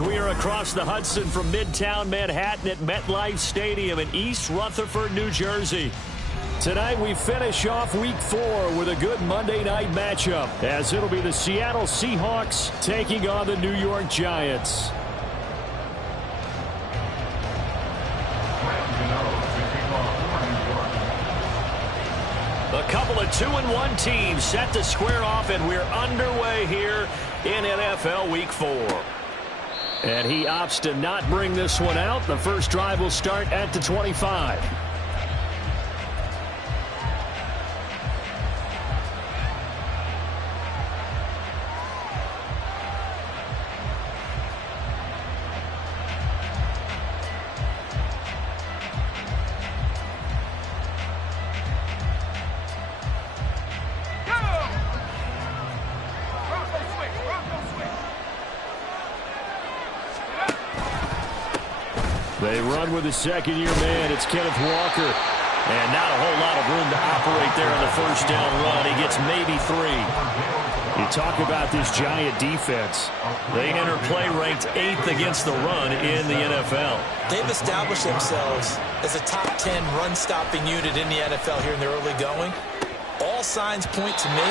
We are across the Hudson from Midtown Manhattan at MetLife Stadium in East Rutherford, New Jersey. Tonight we finish off Week 4 with a good Monday night matchup, as it'll be the Seattle Seahawks taking on the New York Giants. A couple of 2-1 teams set to square off, and we're underway here in NFL Week 4. And he opts to not bring this one out. The first drive will start at the 25. They run with the second-year man. It's Kenneth Walker. And not a whole lot of room to operate there on the first down run. He gets maybe 3. You talk about this Giant defense. They enter play ranked 8th against the run in the NFL. They've established themselves as a top 10 run-stopping unit in the NFL here in the early going. All signs point to me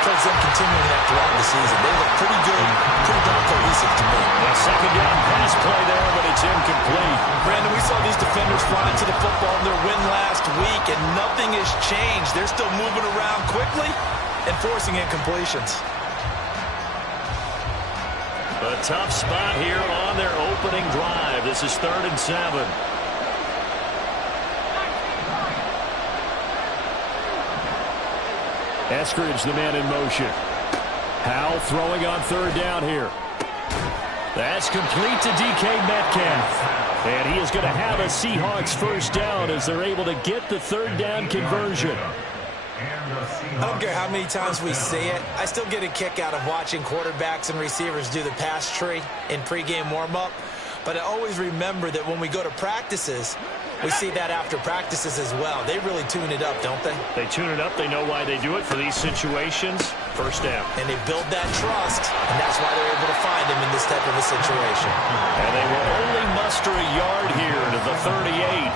towards them continuing that throughout the season. They look pretty good, pretty darn cohesive to me. A second down pass play there, but it's incomplete. Brandon, we saw these defenders fly into the football in their win last week, and nothing has changed. They're still moving around quickly and forcing incompletions. A tough spot here on their opening drive. This is 3rd and 7. Eskridge, the man in motion. Howell throwing on 3rd down here. That's complete to DK Metcalf. And he is going to have a Seahawks first down as they're able to get the 3rd down conversion. I don't care how many times we see it. I still get a kick out of watching quarterbacks and receivers do the pass tree in pregame warm-up. But I always remember that when we go to practices, we see that after practices as well. They really tune it up, don't they? They tune it up. They know why they do it for these situations. First down. And they build that trust, and that's why they're able to find him in this type of a situation. And they will only muster a yard here to the 38.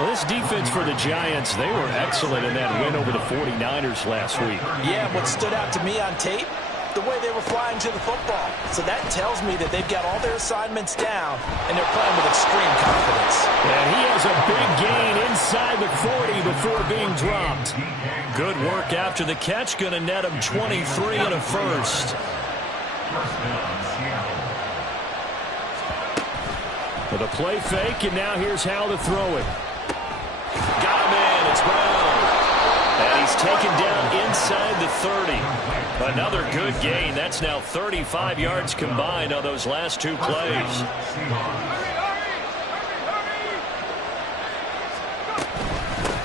Well, this defense for the Giants, they were excellent in that win over the 49ers last week. Yeah, what stood out to me on tape, the way they were flying to the football. So that tells me that they've got all their assignments down, and they're playing with extreme confidence. And he has a big gain inside the 40 before being dropped. Good work after the catch. Going to net him 23 and a first. With a play fake, and now here's how to throw it. Got him in. It's Brown. And he's taken down inside the 30. Another good gain. That's now 35 yards combined on those last 2 plays.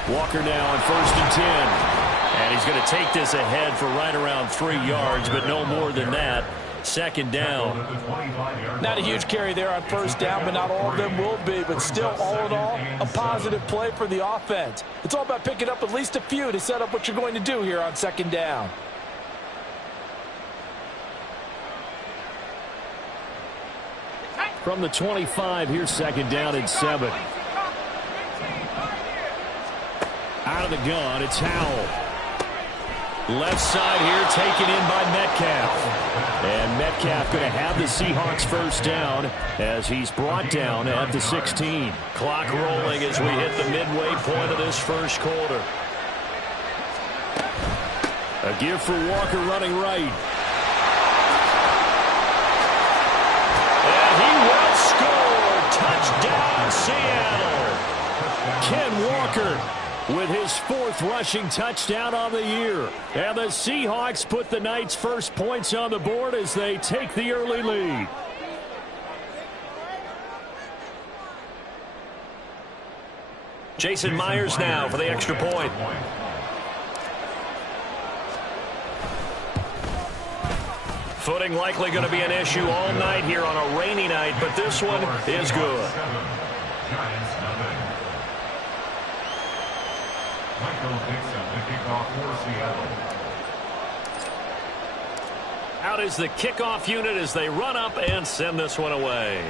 Walker now on 1st and 10. And he's going to take this ahead for right around 3 yards, but no more than that. 2nd down. Not a huge carry there on 1st down, but not all of them will be. But still, all in all, a positive play for the offense. It's all about picking up at least a few to set up what you're going to do here on 2nd down. From the 25, here's 2nd down and 7. Out of the gun, it's Howell. Left side here taken in by Metcalf. And Metcalf going to have the Seahawks first down as he's brought down at the 16. Clock rolling as we hit the midway point of this first quarter. A give for Walker running right. And he will score. Touchdown, Seattle. Ken Walker with his 4th rushing touchdown on the year. And the Seahawks put the night's first points on the board as they take the early lead. Jason Myers now for the extra point. Footing likely going to be an issue all night here on a rainy night, but this one is good. Out is the kickoff unit as they run up and send this one away.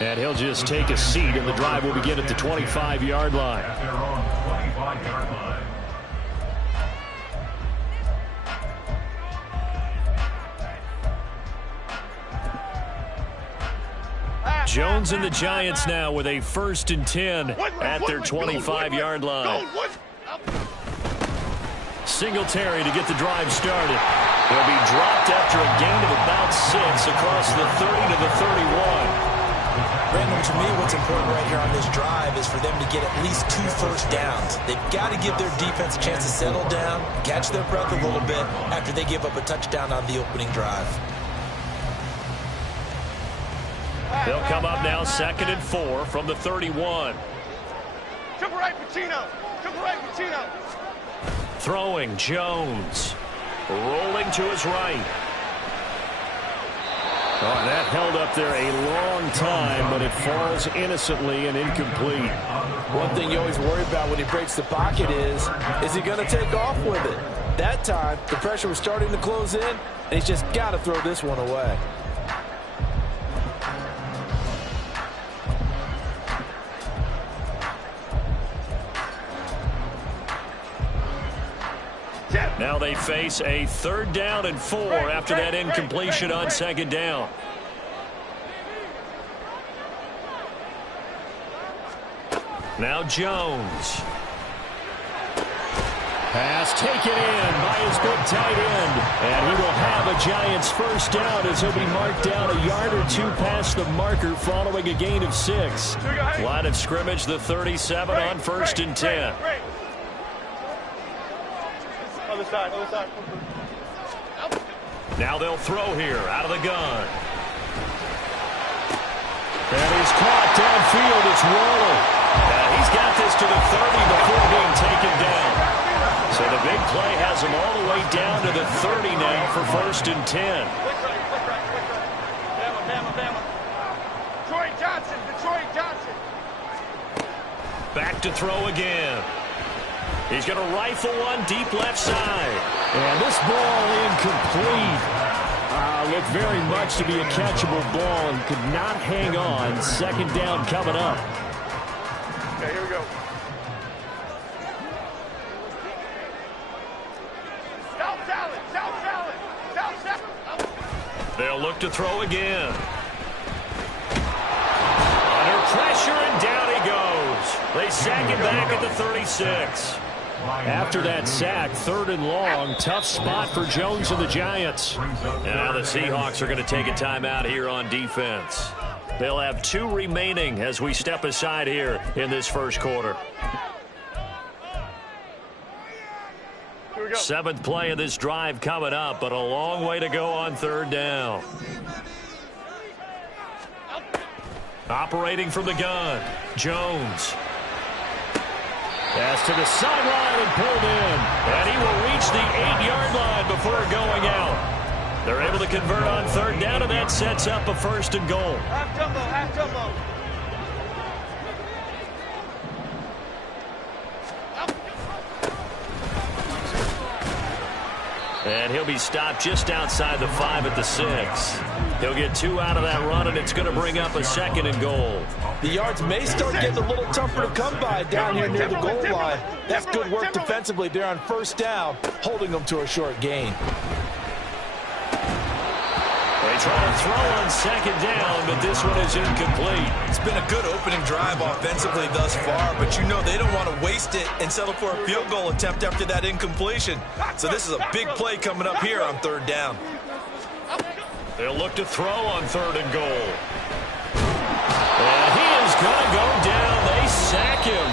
And he'll just take a seat, and the drive will begin at the 25-yard line. Jones and the Giants now with a 1st and 10 at their 25-yard line. Singletary to get the drive started. He'll be dropped after a gain of about 6 across the 30 to the 31. Brandon, to me, what's important right here on this drive is for them to get at least 2 first downs. They've got to give their defense a chance to settle down, catch their breath a little bit after they give up a touchdown on the opening drive. They'll come up now 2nd and 4 from the 31. Triple right, Pacino. Triple right, Pacino. Throwing, Jones. Rolling to his right. Oh, that held up there a long time, but it falls innocently and incomplete. One thing you always worry about when he breaks the pocket is he going to take off with it? That time, the pressure was starting to close in, and he's just got to throw this one away. Now they face a 3rd down and 4 after that incompletion on 2nd down. Now Jones. Pass taken in by his big tight end. And he will have a Giants 1st down as he'll be marked down a yard or 2 past the marker following a gain of 6. Line of scrimmage, the 37 on 1st and 10. Other side, other side. Now they'll throw here out of the gun. And he's caught downfield. It's Rell. He's got this to the 30 before being taken down. So the big play has him all the way down to the 30 now for 1st and 10. Bama. Detroit Johnson. Back to throw again. He's going to rifle one deep left side. And this ball incomplete. Looked very much to be a catchable ball and could not hang on. 2nd down coming up. Okay, here we go. South. They'll look to throw again. Under pressure, and down he goes. They sack him back at the 36. After that sack, 3rd and long, tough spot for Jones and the Giants. And now the Seahawks are going to take a timeout here on defense. They'll have 2 remaining as we step aside here in this 1st quarter. 7th play of this drive coming up, but a long way to go on 3rd down. Operating from the gun, Jones. Pass to the sideline and pulled in. And he will reach the 8-yard line before going out. They're able to convert on 3rd down, and that sets up a 1st and goal. Half jumbo. And he'll be stopped just outside the 5 at the 6. He'll get 2 out of that run, and it's going to bring up a 2nd and goal. The yards may start getting a little tougher to come by down here near the goal line. That's good work defensively there on 1st down, holding them to a short gain. They try to throw on 2nd down, but this one is incomplete. It's been a good opening drive offensively thus far, but you know they don't want to waste it and settle for a field goal attempt after that incompletion. So this is a big play coming up here on 3rd down. They'll look to throw on 3rd and goal. And he is going to go down. They sack him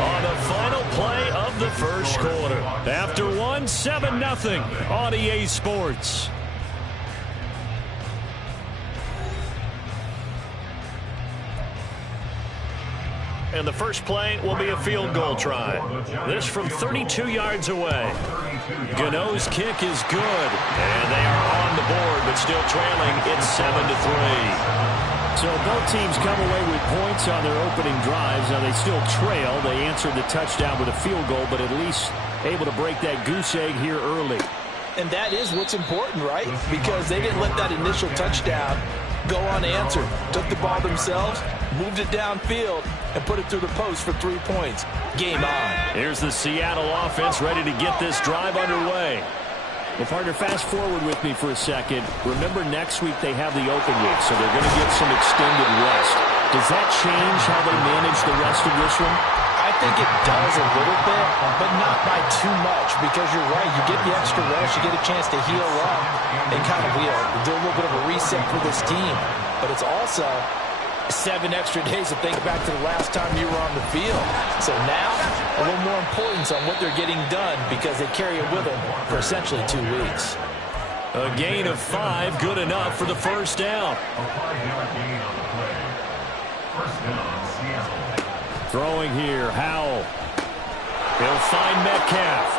on the final play of the 1st quarter. After 7-0 on EA Sports. And the first play will be a field goal try. This from 32 yards away. Gano's kick is good. And they are on the board, but still trailing. It's 7-3. So both teams come away with points on their opening drives. Now they still trail. They answered the touchdown with a field goal, but at least able to break that goose egg here early. And that is what's important, right? Because they didn't let that initial touchdown go unanswered. Took the ball themselves, moved it downfield, and put it through the post for 3 points. Game on. Here's the Seattle offense ready to get this drive underway. Well, partner, fast forward with me for a second. Remember, next week they have the open week, so they're going to get some extended rest. Does that change how they manage the rest of this one? I think it does a little bit, but not by too much, because you're right. You get the extra rest. You get a chance to heal up and kind of do a little bit of a reset for this team. But it's also 7 extra days to think back to the last time you were on the field. So now, a little more importance on what they're getting done because they carry it with them for essentially 2 weeks. A gain of 5, good enough for the first down. Throwing here, Howell. He'll find Metcalf.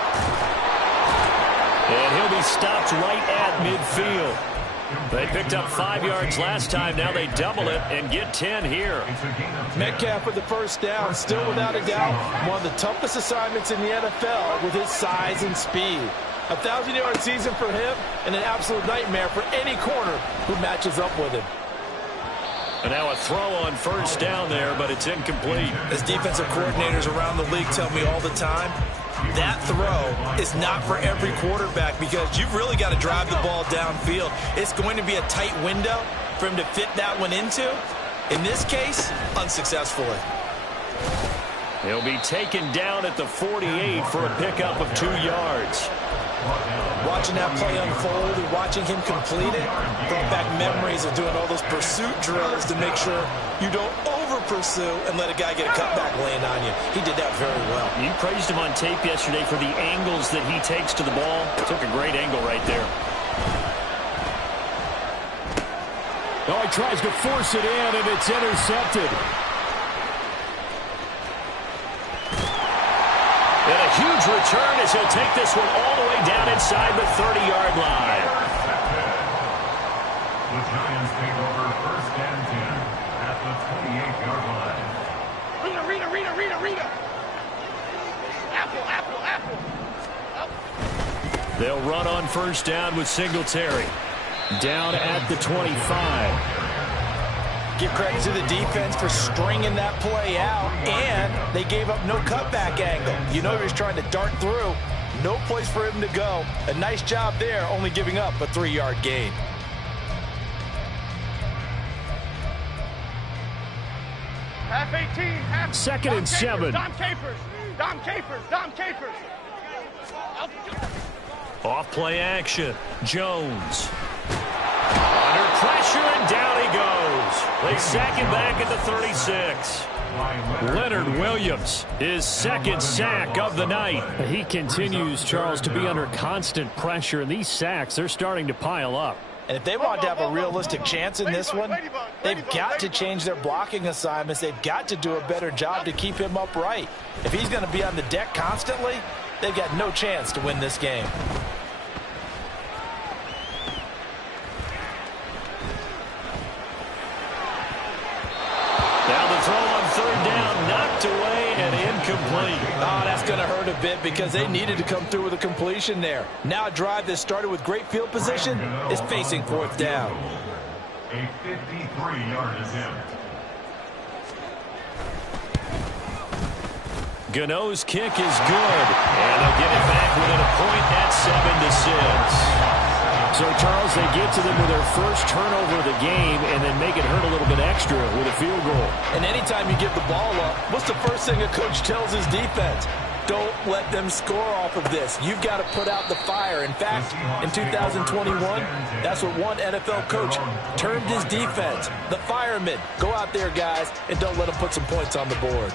And he'll be stopped right at midfield. They picked up 5 yards last time. Now they double it and get 10 here. Metcalf with the first down, still without a doubt, one of the toughest assignments in the NFL with his size and speed. 1,000-yard season for him and an absolute nightmare for any corner who matches up with him. And now a throw on first down there, but it's incomplete. As defensive coordinators around the league tell me all the time, that throw is not for every quarterback because you've really got to drive the ball downfield. It's going to be a tight window for him to fit that one into. In this case, unsuccessfully. He'll be taken down at the 48 for a pickup of 2 yards. Watching that play unfold and watching him complete it brought back memories of doing all those pursuit drills to make sure you don't over-pursue and let a guy get a cutback lane on you. He did that very well. You praised him on tape yesterday for the angles that he takes to the ball. Took a great angle right there. Oh, he tries to force it in, and it's intercepted. And a huge return as he'll take this one all the way down inside the 30-yard line. The Giants take over first and 10 at the 28-yard line. Rita. Apple. They'll run on first down with Singletary. Down at the 25. Give credit to the defense for stringing that play out, and they gave up no cutback angle. You know he was trying to dart through. No place for him to go. A nice job there, only giving up a 3-yard gain. Half 18. Half. Second and 7. Dom Capers. Off play action. Jones. Under pressure, and down he goes. They sack him back at the 36. Leonard Williams, his second sack of the night. He continues, Charles, to be under constant pressure, and these sacks, they're starting to pile up. And if they want to have a realistic chance in this one, they've got to change their blocking assignments. They've got to do a better job to keep him upright. If he's going to be on the deck constantly, they've got no chance to win this game. Throw on third down, knocked away and incomplete. Oh, that's going to hurt a bit because they needed to come through with a completion there. Now a drive that started with great field position is facing fourth down. A 53-yard attempt. Gano's kick is good, and they'll get it back within a point at 7-6. So, Charles, they get to them with their first turnover of the game and then make it hurt a little bit extra with a field goal. And anytime you give the ball up, what's the first thing a coach tells his defense? Don't let them score off of this. You've got to put out the fire. In fact, in 2021, that's what one NFL coach termed his defense. The firemen. Go out there, guys, and don't let them put some points on the board.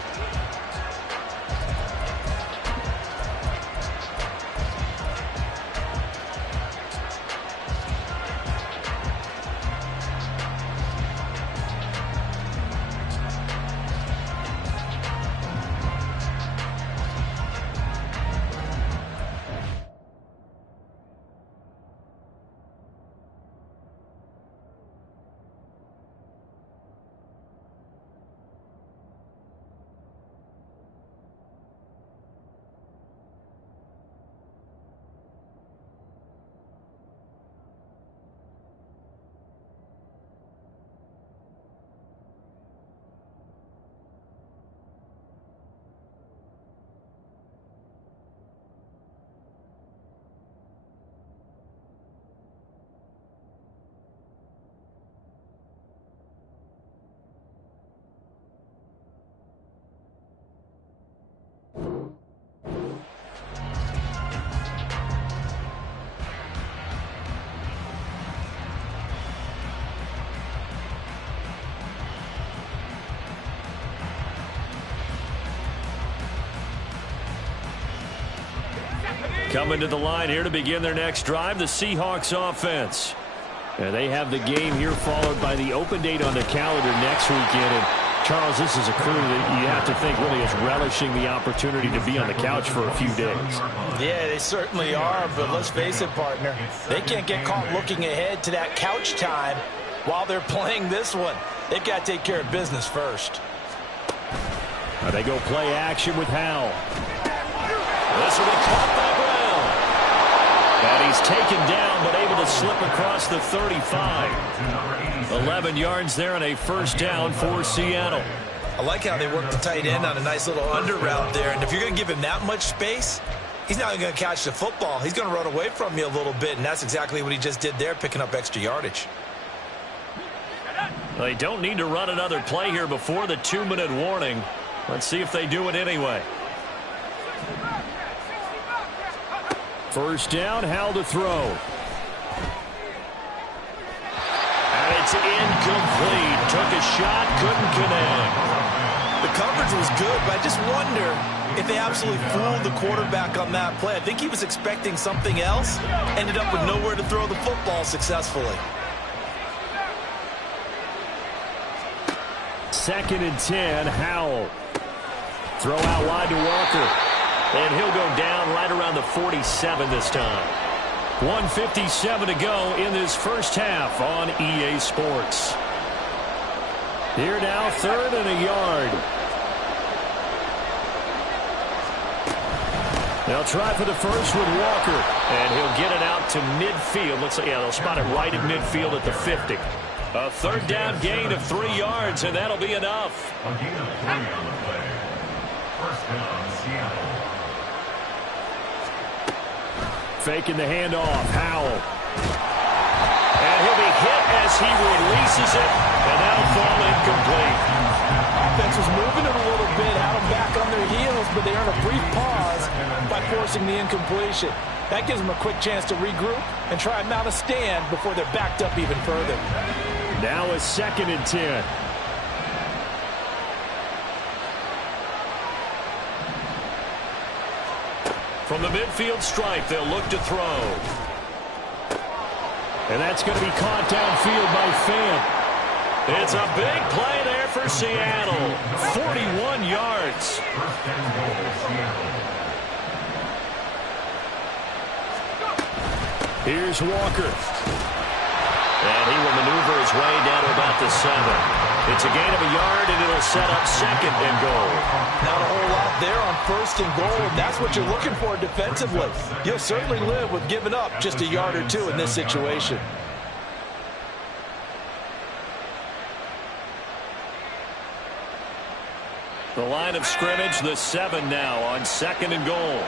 Coming to the line here to begin their next drive, the Seahawks offense. And they have the game here followed by the open date on the calendar next weekend. And Charles, this is a crew that you have to think really is relishing the opportunity to be on the couch for a few days. Yeah, they certainly are, but let's face it, partner. They can't get caught looking ahead to that couch time while they're playing this one. They've got to take care of business first. They go play action with Howell. This will be caught by Rell. And he's taken down but able to slip across the 35. 11 yards there and a first down for Seattle. I like how they work the tight end on a nice little under route there. And if you're going to give him that much space, he's not going to catch the football. He's going to run away from you a little bit, and that's exactly what he just did there, picking up extra yardage. They don't need to run another play here before the 2-minute warning. Let's see if they do it anyway. First down, Howell to throw. And it's incomplete. Took a shot, couldn't connect. The coverage was good, but I just wonder if they absolutely fooled the quarterback on that play. I think he was expecting something else. Ended up with nowhere to throw the football successfully. 2nd and 10, Howell. Throw out wide to Walker. And he'll go down right around the 47 this time. 1:57 to go in this first half on EA Sports. Here now, 3rd and a yard. They'll try for the first with Walker. And he'll get it out to midfield. Looks like, yeah, they'll spot it right at midfield at the 50. A 3rd down gain of 3 yards, and that'll be enough. A gain of 3 on the play. First down, Seattle. Faking the handoff, Howell. And he'll be hit as he releases it, and that'll fall incomplete. Offense was moving it a little bit, had them back on their heels, but they earn a brief pause by forcing the incompletion. That gives them a quick chance to regroup and try and mount a stand before they're backed up even further. Now a 2nd and 10. From the midfield stripe, they'll look to throw. And that's going to be caught downfield by Fant. It's a big play there for Seattle. 41 yards. First and goal, Seattle. Here's Walker. And he will maneuver his way down to about the 7. It's a gain of a yard, and it'll set up 2nd and goal. Not a whole lot there on 1st and goal, and that's what you're looking for defensively. You'll certainly live with giving up just a yard or two in this situation. The line of scrimmage, the 7 now on 2nd and goal.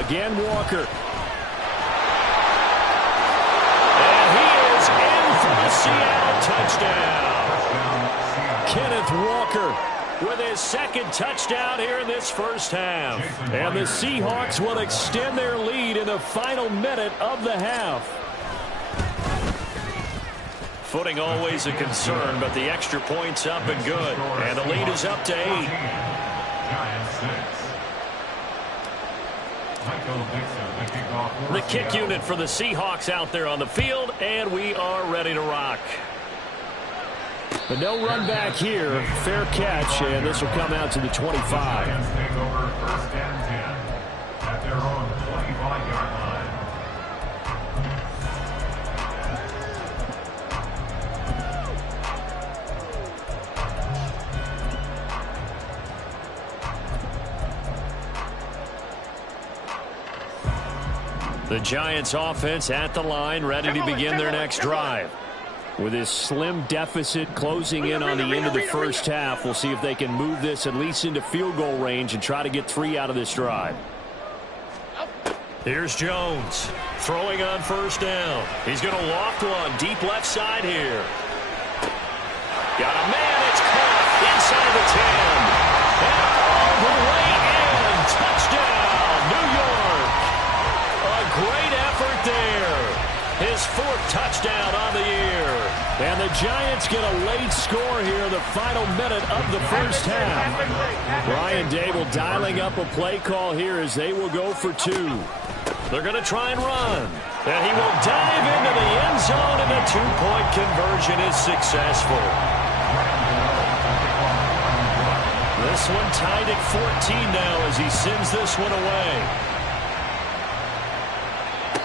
Again, Walker. And he is in for the Seattle touchdown. Kenneth Walker with his 2nd touchdown here in this first half. And the Seahawks will extend their lead in the final minute of the half. Footing always a concern, but the extra point's up and good. And the lead is up to 8. Giants 6. The kick unit for the Seahawks out there on the field, and we are ready to rock. But no run back here. Fair catch, and this will come out to the 25. Giants take over 1st and 10 at their own 25-yard line. The Giants offense at the line, ready to begin their next drive. With this slim deficit closing in on the end of the first half, we'll see if they can move this at least into field goal range and try to get 3 out of this drive. Here's Jones throwing on 1st down. He's going to loft one deep left side here. Got a man, it's caught inside the 10. And all the way in. Touchdown, New York. A great effort there. His 4th touchdown on the year. And the Giants get a late score here in the final minute of the first half. Brian Dable dialing up a play call here as they will go for 2. They're going to try and run. And he will dive into the end zone, and the 2-point conversion is successful. This one tied at 14 now as he sends this one away.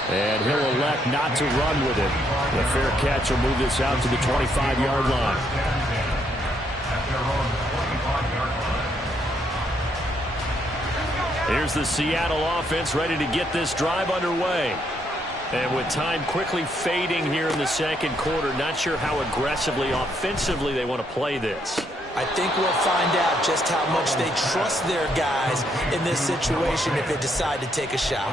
And he'll elect not to run with it. The fair catch will move this out to the 25-yard line. Here's the Seattle offense ready to get this drive underway. And with time quickly fading here in the second quarter, not sure how aggressively, offensively they want to play this. I think we'll find out just how much they trust their guys in this situation if they decide to take a shot.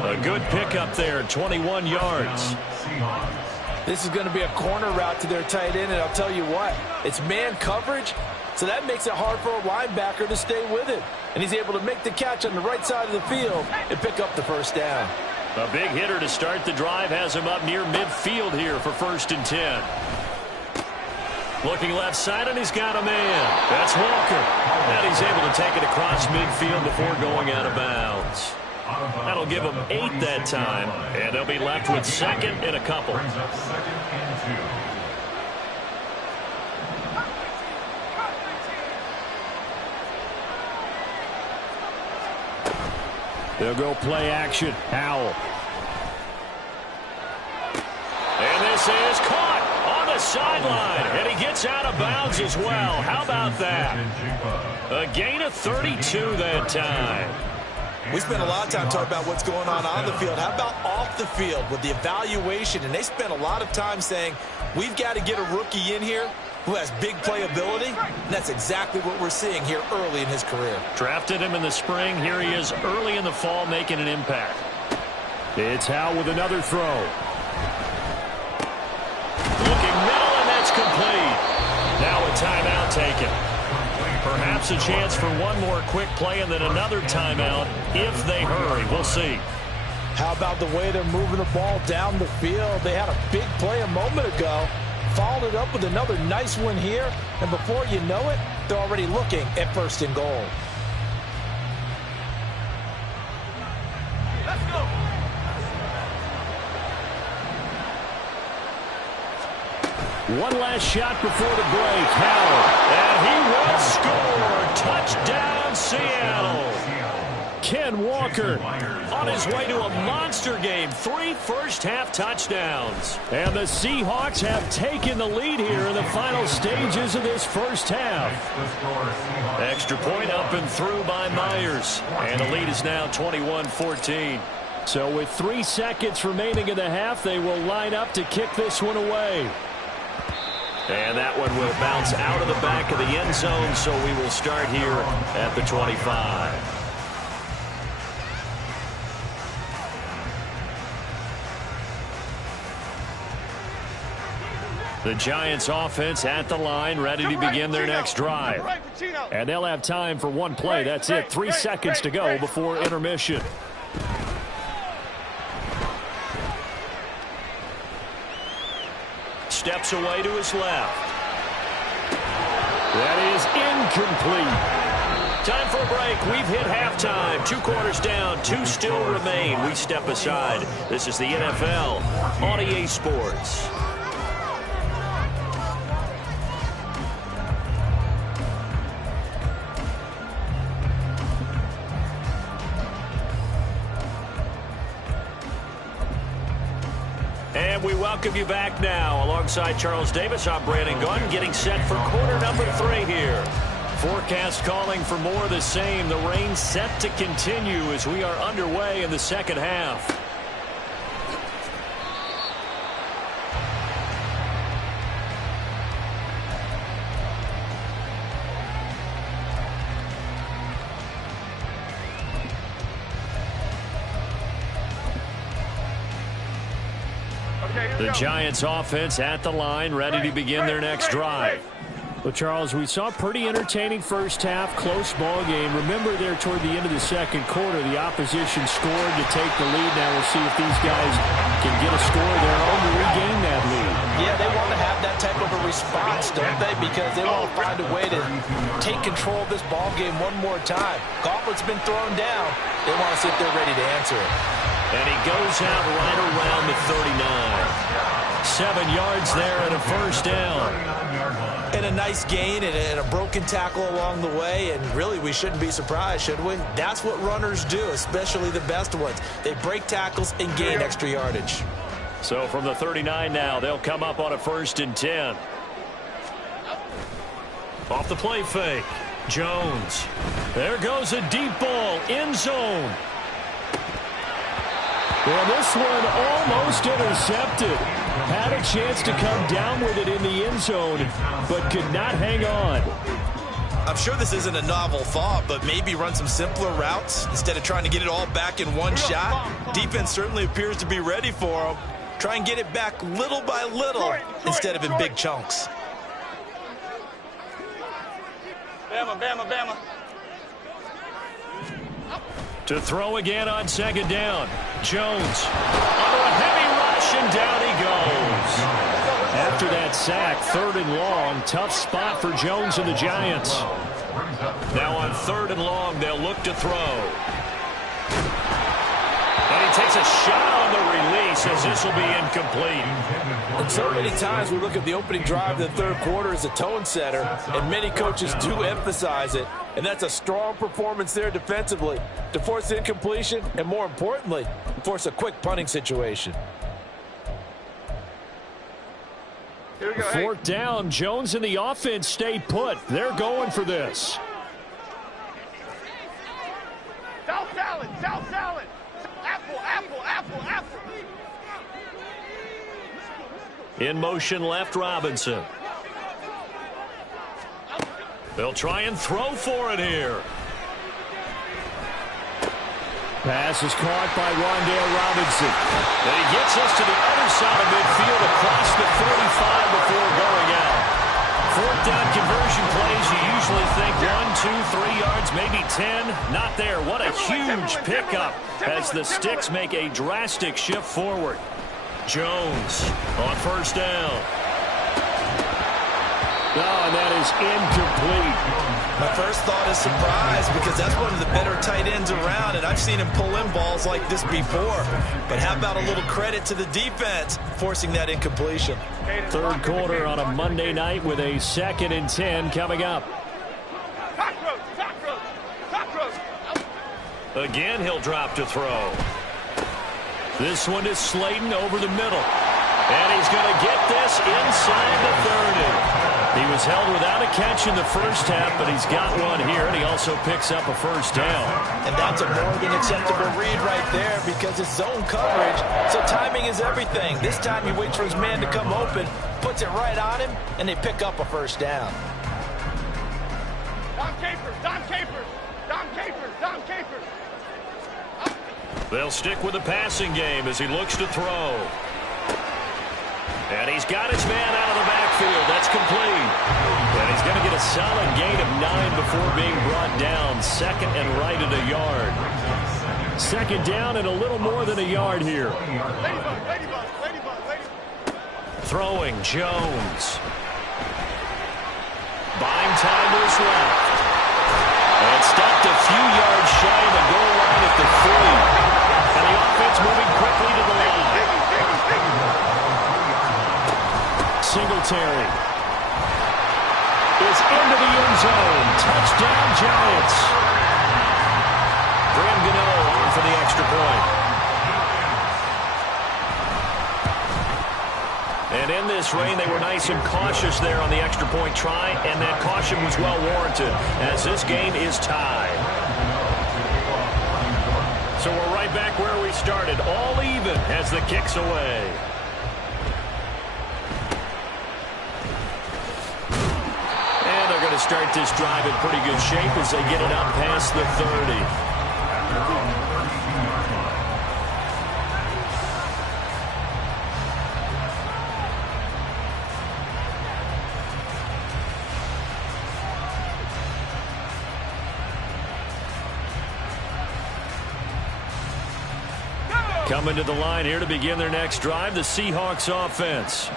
A good pickup there, 21 yards. This is going to be a corner route to their tight end, and I'll tell you what, it's man coverage, so that makes it hard for a linebacker to stay with it. And he's able to make the catch on the right side of the field and pick up the first down. A big hitter to start the drive has him up near midfield here for 1st and 10. Looking left side, and he's got a man. That's Walker. And he's able to take it across midfield before going out of bounds. That'll give them 8 that time, and they'll be left with 2nd and a couple. They'll go play action. Howell. And this is caught on the sideline. And he gets out of bounds as well. How about that? A gain of 32 that time. We spent a lot of time talking about what's going on the field. How about off the field with the evaluation? And they spent a lot of time saying, we've got to get a rookie in here who has big playability. And that's exactly what we're seeing here early in his career. Drafted him in the spring. Here he is early in the fall making an impact. It's Howell with another throw. Looking middle, and that's complete. Now a timeout taken. Perhaps a chance for one more quick play and then another timeout if they hurry. We'll see. How about the way they're moving the ball down the field? They had a big play a moment ago. Followed it up with another nice one here. And before you know it, they're already looking at 1st and goal. Let's go. One last shot before the break. Howell. And he will score. Touchdown, Seattle. Ken Walker on his way to a monster game. 3 first-half touchdowns. And the Seahawks have taken the lead here in the final stages of this first half. Extra point up and through by Myers. And the lead is now 21-14. So with 3 seconds remaining in the half, they will line up to kick this one away. And that one will bounce out of the back of the end zone, so we will start here at the 25. The Giants offense at the line, ready to begin their next drive. And they'll have time for one play. That's it. 3 seconds to go before intermission. Steps away to his left. That is incomplete. Time for a break. We've hit halftime. 2 quarters down. 2 still remain. We step aside. This is the NFL on EA Sports. And we welcome you back now. Alongside Charles Davis, I'm Brandon Gunn, getting set for quarter number 3 here. Forecast calling for more of the same. The rain set to continue as we are underway in the second half. The Giants offense at the line, ready to begin their next drive. Well, Charles, we saw a pretty entertaining first half, close ball game. Remember there toward the end of the second quarter, the opposition scored to take the lead. Now we'll see if these guys can get a score of their own to regain that lead. Yeah, they want to have that type of a response, don't they? Because they want to find a way to take control of this ball game one more time. Gauntlet's been thrown down. They want to see if they're ready to answer it. And he goes out right around the 39. 7 yards there and a first down. And a nice gain and a broken tackle along the way, and really we shouldn't be surprised, should we? That's what runners do, especially the best ones. They break tackles and gain extra yardage. So from the 39 now, they'll come up on a 1st and 10. Off the play fake. Jones. There goes a deep ball. End zone. Well, this one almost intercepted. Had a chance to come down with it in the end zone, but could not hang on. I'm sure this isn't a novel thought, but maybe run some simpler routes instead of trying to get it all back in one shot. Defense certainly appears to be ready for them. Try and get it back little by little instead of in big chunks. Bama, Bama, Bama. To throw again on 2nd down. Jones under a heavy rush, and down he goes. After that sack, 3rd and long, tough spot for Jones and the Giants. Now on 3rd and long, they'll look to throw. And he takes a shot on the release as this will be incomplete. And so many times we look at the opening drive of the 3rd quarter as a tone setter, and many coaches do emphasize it. And that's a strong performance there defensively to force incompletion and, more importantly, force a quick punting situation. Here we go. 4th down, Jones and the offense stay put. They're going for this. South salad, South salad. Apple, apple, apple, apple. In motion left, Robinson. They'll try and throw for it here. Pass is caught by Rondale Robinson. And he gets us to the other side of midfield across the 45 before going out. 4th down conversion plays, you usually think 1, 2, 3 yards, maybe 10. Not there. What a huge pickup as the Sticks make a drastic shift forward. Jones on 1st down. Oh, and that is incomplete. My first thought is surprise, because that's one of the better tight ends around, and I've seen him pull in balls like this before. But how about a little credit to the defense forcing that incompletion? 3rd quarter on a Monday night with a 2nd and 10 coming up. Cockroach, cockroach, cockroach. Again, he'll drop to throw. This one is Slayton over the middle. And he's going to get this inside the 30. He was held without a catch in the first half, but he's got one here, and he also picks up a 1st down. And that's a more than acceptable read right there, because it's zone coverage, so timing is everything. This time he waits for his man to come open, puts it right on him, and they pick up a 1st down. Don Capers, Don Capers, Don Capers, Don Capers. They'll stick with the passing game as he looks to throw. And he's got his man out of the backfield. That's complete. And he's going to get a solid gain of 9 before being brought down. 2nd and right at a yard. 2nd down and a little more than a yard here. Ladybug, ladybug, ladybug, ladybug. Throwing Jones. Buying time to his left. And stopped a few yards shy of the goal line at the 3. And the offense moving quickly to the line. Singletary is into the end zone. Touchdown, Giants. Graham Gano on for the extra point. And in this rain, they were nice and cautious there on the extra point try, and that caution was well warranted as this game is tied. So we're right back where we started, all even as the kick's away. Start this drive in pretty good shape as they get it up past the 30. Coming to the line here to begin their next drive, the Seahawks offense.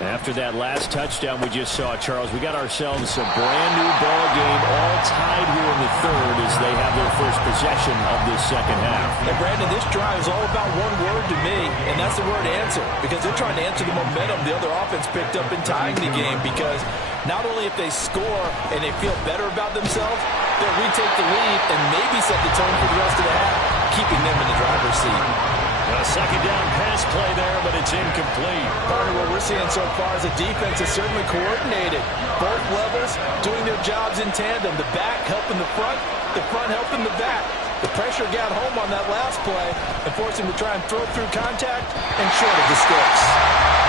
After that last touchdown we just saw, Charles, we got ourselves a brand-new ball game, all tied here in the third as they have their first possession of this second half. And, Brandon, this drive is all about one word to me, and that's the word answer, because they're trying to answer the momentum the other offense picked up in tying the game, because not only if they score and they feel better about themselves, they'll retake the lead and maybe set the tone for the rest of the half, keeping them in the driver's seat. A second down pass play there, but it's incomplete. Partner, what we're seeing so far is the defense is certainly coordinated. Both levels doing their jobs in tandem. The back helping the front helping the back. The pressure got home on that last play and forced him to try and throw through contact and short of the sticks.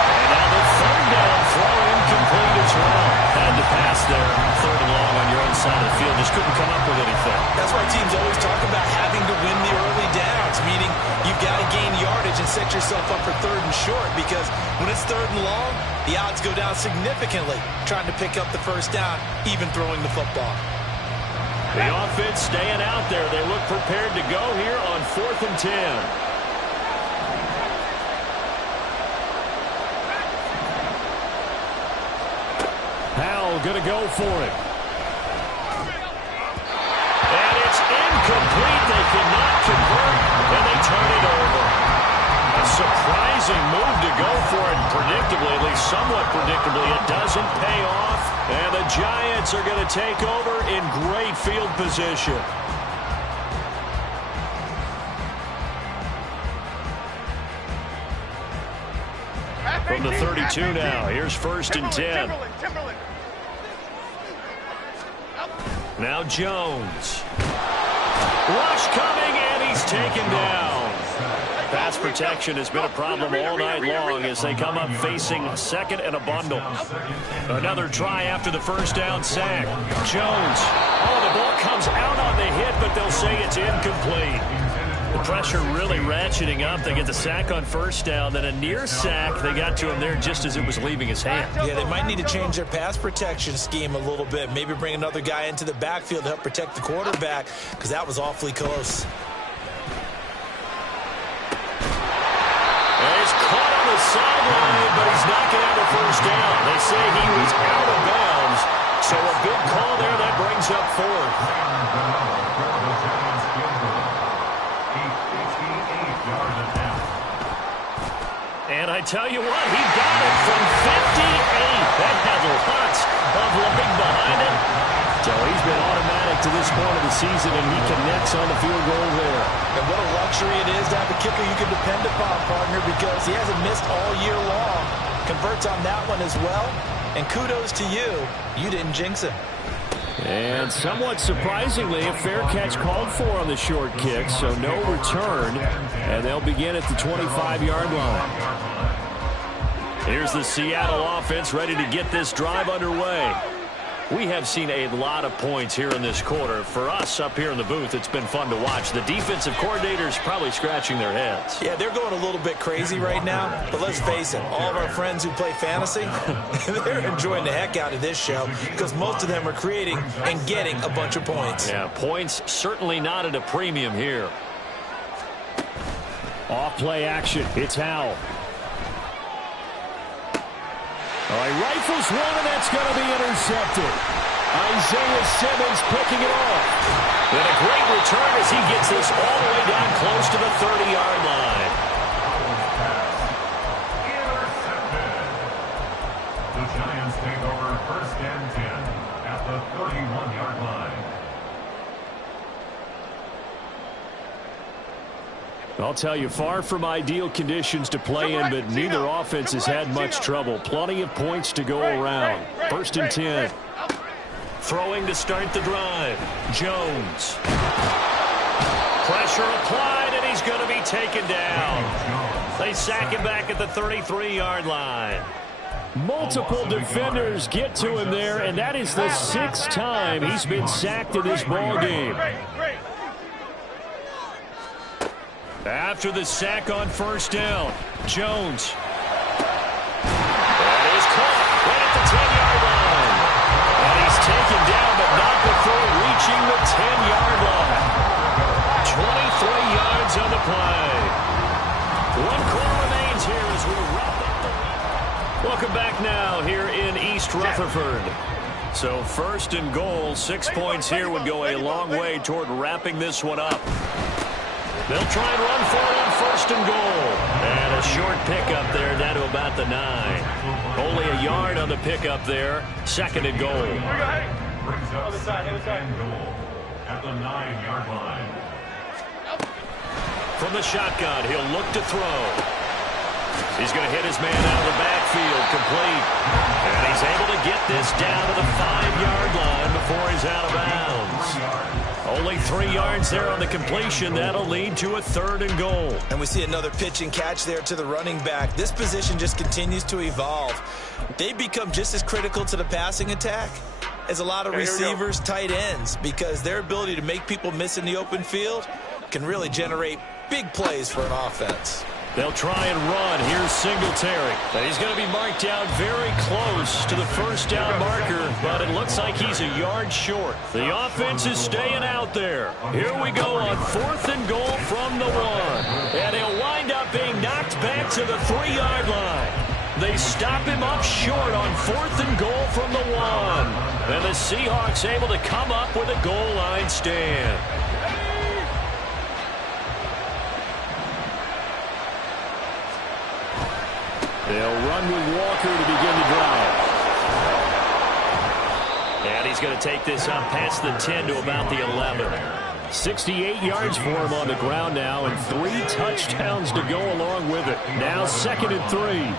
And now the third down throw incomplete as well. Had to pass there, third and long on your own side of the field. Just couldn't come up with anything. That's why teams always talk about having to win the early downs, meaning you've got to gain yardage and set yourself up for third and short, because when it's third and long, the odds go down significantly trying to pick up the first down, even throwing the football. The offense staying out there. They look prepared to go here on 4th and 10. Howell going to go for it. And it's incomplete. They cannot convert, and they turn it over. A surprising move to go for it. Predictably, at least somewhat predictably, it doesn't pay off. And the Giants are going to take over in great field position. From the 32 now, here's 1st and 10. Now Jones. Rush coming, and he's taken down. Pass protection has been a problem all night long as they come up facing second and a bundle. Another try after the first down sack. Jones. Oh, the ball comes out on the hit, but they'll say it's incomplete. The pressure really ratcheting up. They get the sack on first down, then a near sack. They got to him there just as it was leaving his hand. Yeah, they might need to change their pass protection scheme a little bit. Maybe bring another guy into the backfield to help protect the quarterback, because that was awfully close. He's caught on the sideline, but he's not going to have a first down. They say he was out of bounds, so a big call there that brings up 4th. And I tell you what, he got it from 58. That had lots of leg behind it. So he's been automatic to this point of the season, and he connects on the field goal there. And what a luxury it is to have a kicker you can depend upon, partner, because he hasn't missed all year long. Converts on that one as well. And kudos to you. You didn't jinx him. And somewhat surprisingly, a fair catch called for on the short kick, so no return. And they'll begin at the 25-yard line. Here's the Seattle offense ready to get this drive underway. We have seen a lot of points here in this quarter. For us up here in the booth, it's been fun to watch. The defensive coordinators probably scratching their heads. Yeah, they're going a little bit crazy right now, but let's face it, all of our friends who play fantasy, they're enjoying the heck out of this show because most of them are creating and getting a bunch of points. Yeah, points certainly not at a premium here. Off-play action. It's Howell. He rifles one, and that's going to be intercepted. Isaiah Simmons picking it off. And a great return as he gets this all the way down close to the 30-yard line. Intercepted. The Giants take over 1st and 10 at the 31-yard line. I'll tell you, far from ideal conditions to play in, but neither offense has had much trouble. Plenty of points to go around. 1st and 10. Throwing to start the drive. Jones. Pressure applied, and he's going to be taken down. They sack him back at the 33-yard line. Multiple defenders get to him there, and that is the 6th time he's been sacked in this ball game. After the sack on first down, Jones. That is caught right at the 10-yard line. And he's taken down, but not before reaching the 10-yard line. 23 yards on the play. 1 quarter remains here as we wrap up the run. Welcome back now Rutherford. So first and goal, 6 points here would go a long way toward wrapping this one up. They'll try and run for it on first and goal. And a short pickup there down to about the 9. Only a yard on the pickup there. Second and goal. Brings up second and goal at the 9-yard line. From the shotgun, he'll look to throw. He's going to hit his man out of the backfield, complete. And he's able to get this down to the 5-yard line before he's out of bounds. Only 3 yards there on the completion. That'll lead to a third and goal. And we see another pitch and catch there to the running back. This position just continues to evolve. They become just as critical to the passing attack as a lot of receivers, tight ends, because their ability to make people miss in the open field can really generate big plays for an offense. They'll try and run. Here's Singletary. And he's going to be marked down very close to the first down marker, but it looks like he's a yard short. The offense is staying out there. Here we go on fourth and goal from the 1. And he'll wind up being knocked back to the 3-yard line. They stop him up short on fourth and goal from the 1. And the Seahawks able to come up with a goal line stand. They'll run with Walker to begin the drive. And he's going to take this up past the 10 to about the 11. 68 yards for him on the ground now, and 3 touchdowns to go along with it. Now second and 3.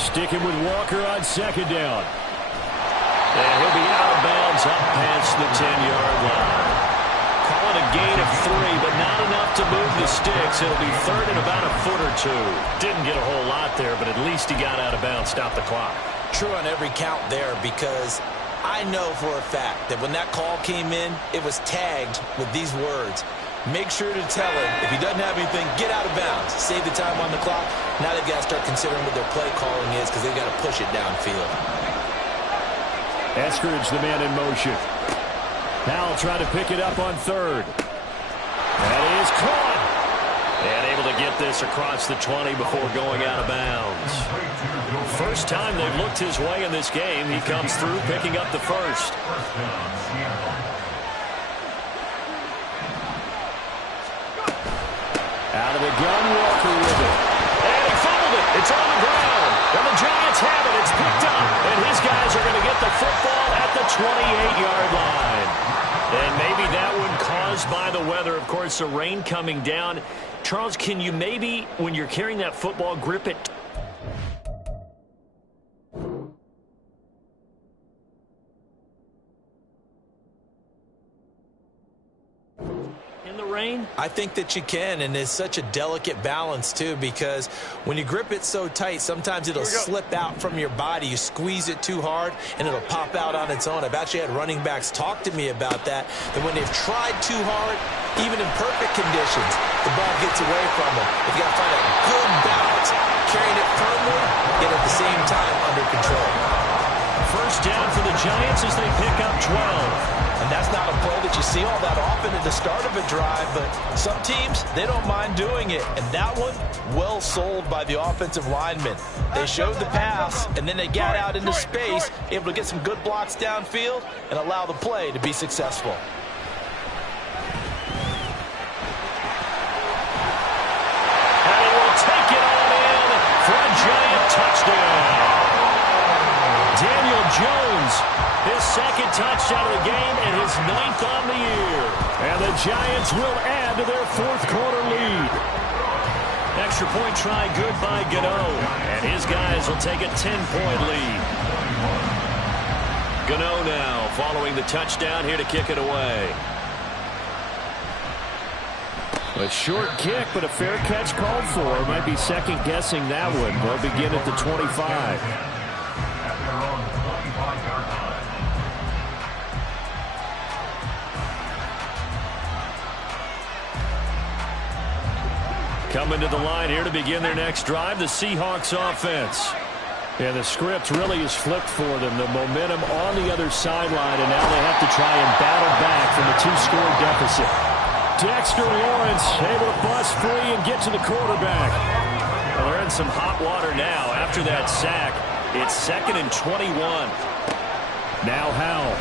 Sticking with Walker on second down. And he'll be out of bounds up past the 10-yard line. Call it a gain of 3, but not enough to move the sticks. It'll be third and about a foot or 2. Didn't get a whole lot there, but at least he got out of bounds, stopped the clock. True on every count there, because I know for a fact that when that call came in, it was tagged with these words. Make sure to tell him, if he doesn't have anything, get out of bounds. Save the time on the clock. Now they've got to start considering what their play calling is, because they've got to push it downfield. Eskridge, the man in motion. Powell trying to pick it up on third. That is caught. And able to get this across the 20 before going out of bounds. First time they've looked his way in this game. He comes through picking up the first. Out of the gun, Walker with it. And he fumbled it. It's on the ground. And the Giants have it. It's picked up. And his guys are going to get the football at the 28-yard line. And maybe that one caused by the weather. Of course, the rain coming down. Charles, can you maybe, when you're carrying that football, grip it? In the rain? I think that you can, and it's such a delicate balance, too, because when you grip it so tight, sometimes it'll slip out from your body. You squeeze it too hard, and it'll pop out on its own. I've actually had running backs talk to me about that when they've tried too hard, even in perfect conditions, the ball gets away from them. If you got to find a good balance, carrying it firmly, yet at the same time under control. First down for the Giants as they pick up 12. And that's not a play that you see all that often at the start of a drive, but some teams, they don't mind doing it. And that one, well sold by the offensive linemen. They showed the pass, and then they got out into space, able to get some good blocks downfield and allow the play to be successful. And he will take it on in for a Giant touchdown. Daniel Jones, his second touchdown of the game and his 9th on the year. And the Giants will add to their fourth quarter lead. Extra point try good by Gano. And his guys will take a 10-point lead. Gano now following the touchdown here to kick it away. A short kick, but a fair catch called for. Might be second-guessing that one. They'll begin at the 25. Coming to the line here to begin their next drive, the Seahawks offense. And the script really is flipped for them. The momentum on the other sideline, and now they have to try and battle back from a 2-score deficit. Dexter Lawrence able to bust free and get to the quarterback. Well, they're in some hot water now. After that sack, it's 2nd and 21. Now Howell.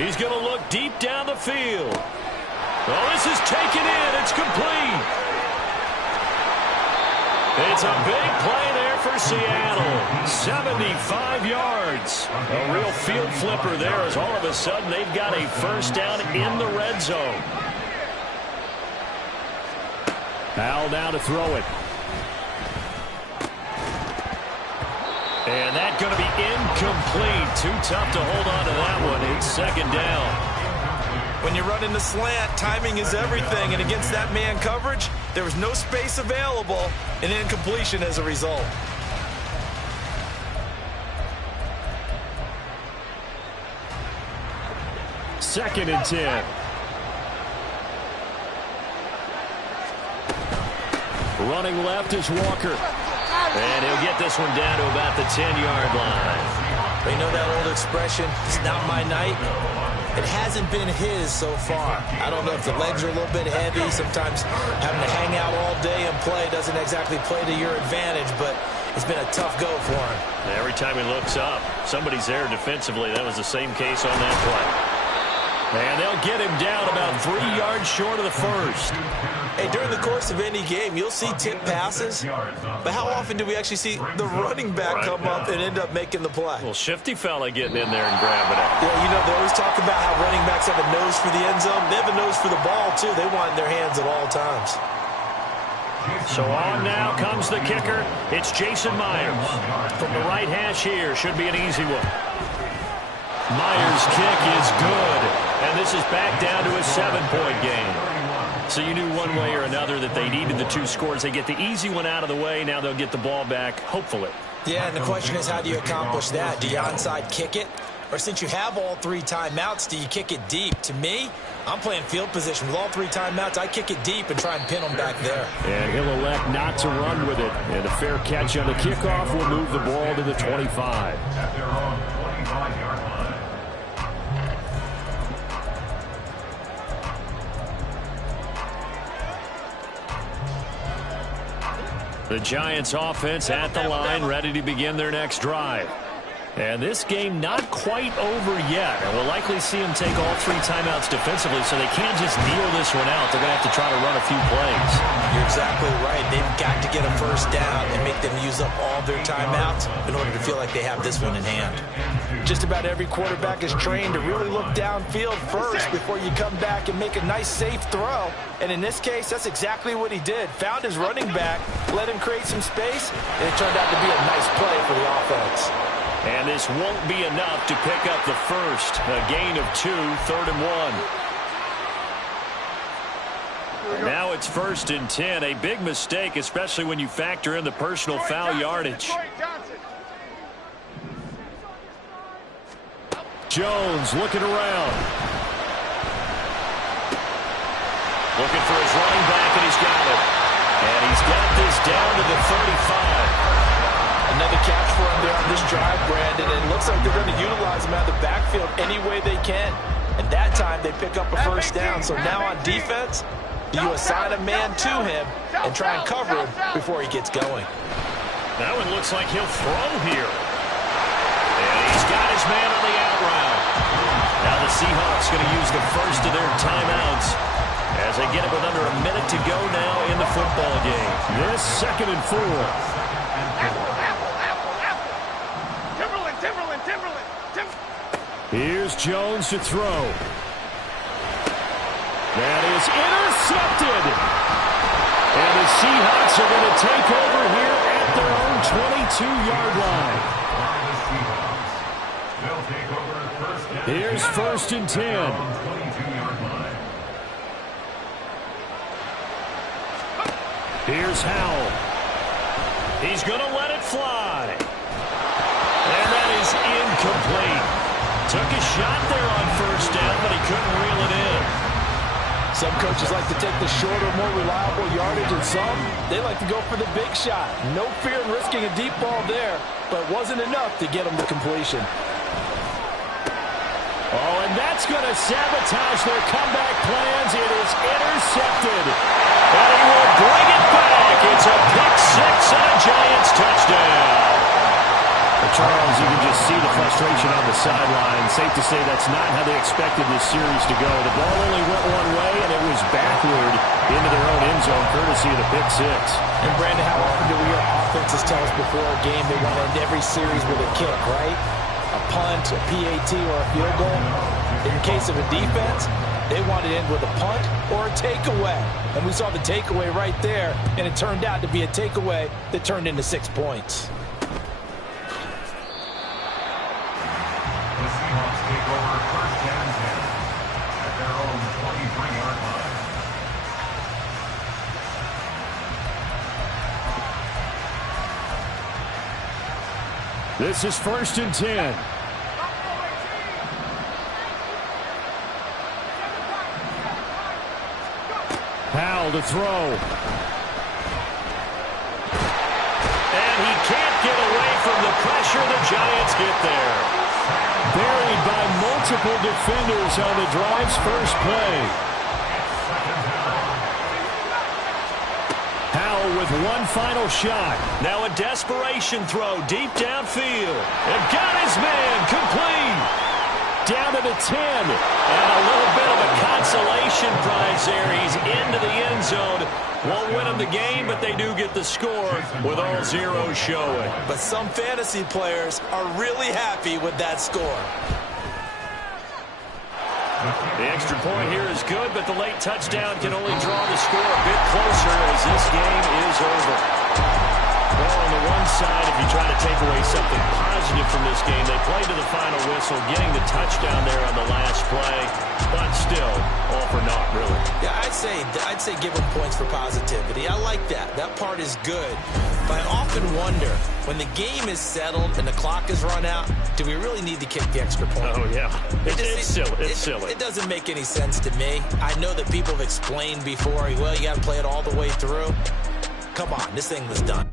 He's going to look deep down the field. Oh, this is taken in. It's complete. It's a big play there for Seattle. 75 yards. A real field flipper there as all of a sudden they've got a first down in the red zone. Howell now to throw it. And that's going to be incomplete. Too tough to hold on to that one. It's 2nd down. When you run in the slant, timing is everything. And against that man coverage, there was no space available. An incompletion as a result. Second and 10. Running left is Walker. And he'll get this one down to about the 10-yard line. You know that old expression, it's not my night? It hasn't been his so far. I don't know if the legs are a little bit heavy. Sometimes having to hang out all day and play doesn't exactly play to your advantage, but it's been a tough go for him. Every time he looks up, somebody's there defensively. That was the same case on that play. And they'll get him down about 3 yards short of the first. Hey, during the course of any game, you'll see tip passes, but how often do we actually see the running back come up and end up making the play? Well, shifty fella getting in there and grabbing it. Yeah, you know, they always talk about how running backs have a nose for the end zone. They have a nose for the ball, too. They want it in their hands at all times. So on now comes the kicker. It's Jason Myers. From the right hash here. Should be an easy one. Myers' kick is good. And this is back down to a 7-point game. So you knew one way or another that they needed the 2 scores. They get the easy one out of the way. Now they'll get the ball back, hopefully. Yeah, and the question is, how do you accomplish that? Do you onside kick it? Or since you have all 3 timeouts, do you kick it deep? To me, I'm playing field position. With all 3 timeouts, I kick it deep and try and pin them back there. And he'll elect not to run with it. And a fair catch on the kickoff will move the ball to the 25. At their own 25-yard line. The Giants offense at the line, ready to begin their next drive. And this game not quite over yet. And we'll likely see them take all 3 timeouts defensively, so they can't just kneel this one out. They're going to have to try to run a few plays. You're exactly right. They've got to get a first down and make them use up all their timeouts in order to feel like they have this one in hand. Just about every quarterback is trained to really look downfield first before you come back and make a nice, safe throw. And in this case, that's exactly what he did. Found his running back, let him create some space, and it turned out to be a nice play for the offense. And this won't be enough to pick up the first. A gain of 2, 3rd and 1. Now it's 1st and 10. A big mistake, especially when you factor in the personal foul yardage. Jones looking around. Looking for his running back, and he's got it. And he's got this down to the 35. Another catch for him there on this drive, Brandon. And it looks like they're going to utilize him out of the backfield any way they can. And that time they pick up a first down. So now on defense, do you assign a man to him and try and cover him before he gets going? That one looks like he'll throw here. And he's got his man on the out route. Now the Seahawks going to use the first of their timeouts as they get it with under a minute to go now in the football game. This 2nd and 4. Here's Jones to throw. That is intercepted. And the Seahawks are going to take over here at their own 22-yard line. Here's 1st and 10. Here's Howell. He's going to let it fly. And that is incomplete. Took a shot there on first down, but he couldn't reel it in. Some coaches like to take the shorter, more reliable yardage, and some, they like to go for the big shot. No fear in risking a deep ball there, but it wasn't enough to get them to completion. Oh, and that's going to sabotage their comeback plans. It is intercepted. And he will bring it back. back. It's a pick six and a Giants touchdown. Charles, you can just see the frustration on the sideline. Safe to say that's not how they expected this series to go. The ball only went one way, and it was backward into their own end zone, courtesy of the pick six. And, Brandon, how often do we hear offenses tell us before a game they want to end every series with a kick, right? A punt, a PAT, or a field goal. In the case of a defense, they want to end with a punt or a takeaway. And we saw the takeaway right there, and it turned out to be a takeaway that turned into 6 points. The Seahawks take over first and 10 at their own 23-yard line. This is 1st and 10. Powell to throw. And he can't get away from the pressure. The Giants get there. Buried by multiple defenders on the drive's first play. Powell with one final shot. Now a desperation throw deep downfield. And got his man complete. Down to the 10. And a little bit of a consolation prize there. He's into the end zone. Won't win them the game, but they do get the score with all zeros showing. But some fantasy players are really happy with that score. The extra point here is good, but the late touchdown can only draw the score a bit closer as this game is over. Well, on the one side, if you try to take away something positive from this game, they played to the final whistle, getting the touchdown there on the last play, but still, all for naught, really. Yeah, I'd say give them points for positivity. I like that. That part is good. But I often wonder, when the game is settled and the clock is run out, do we really need to kick the extra point? Oh, yeah. It's silly. It's silly. It doesn't make any sense to me. I know that people have explained before, well, you got to play it all the way through. Come on, this thing was done.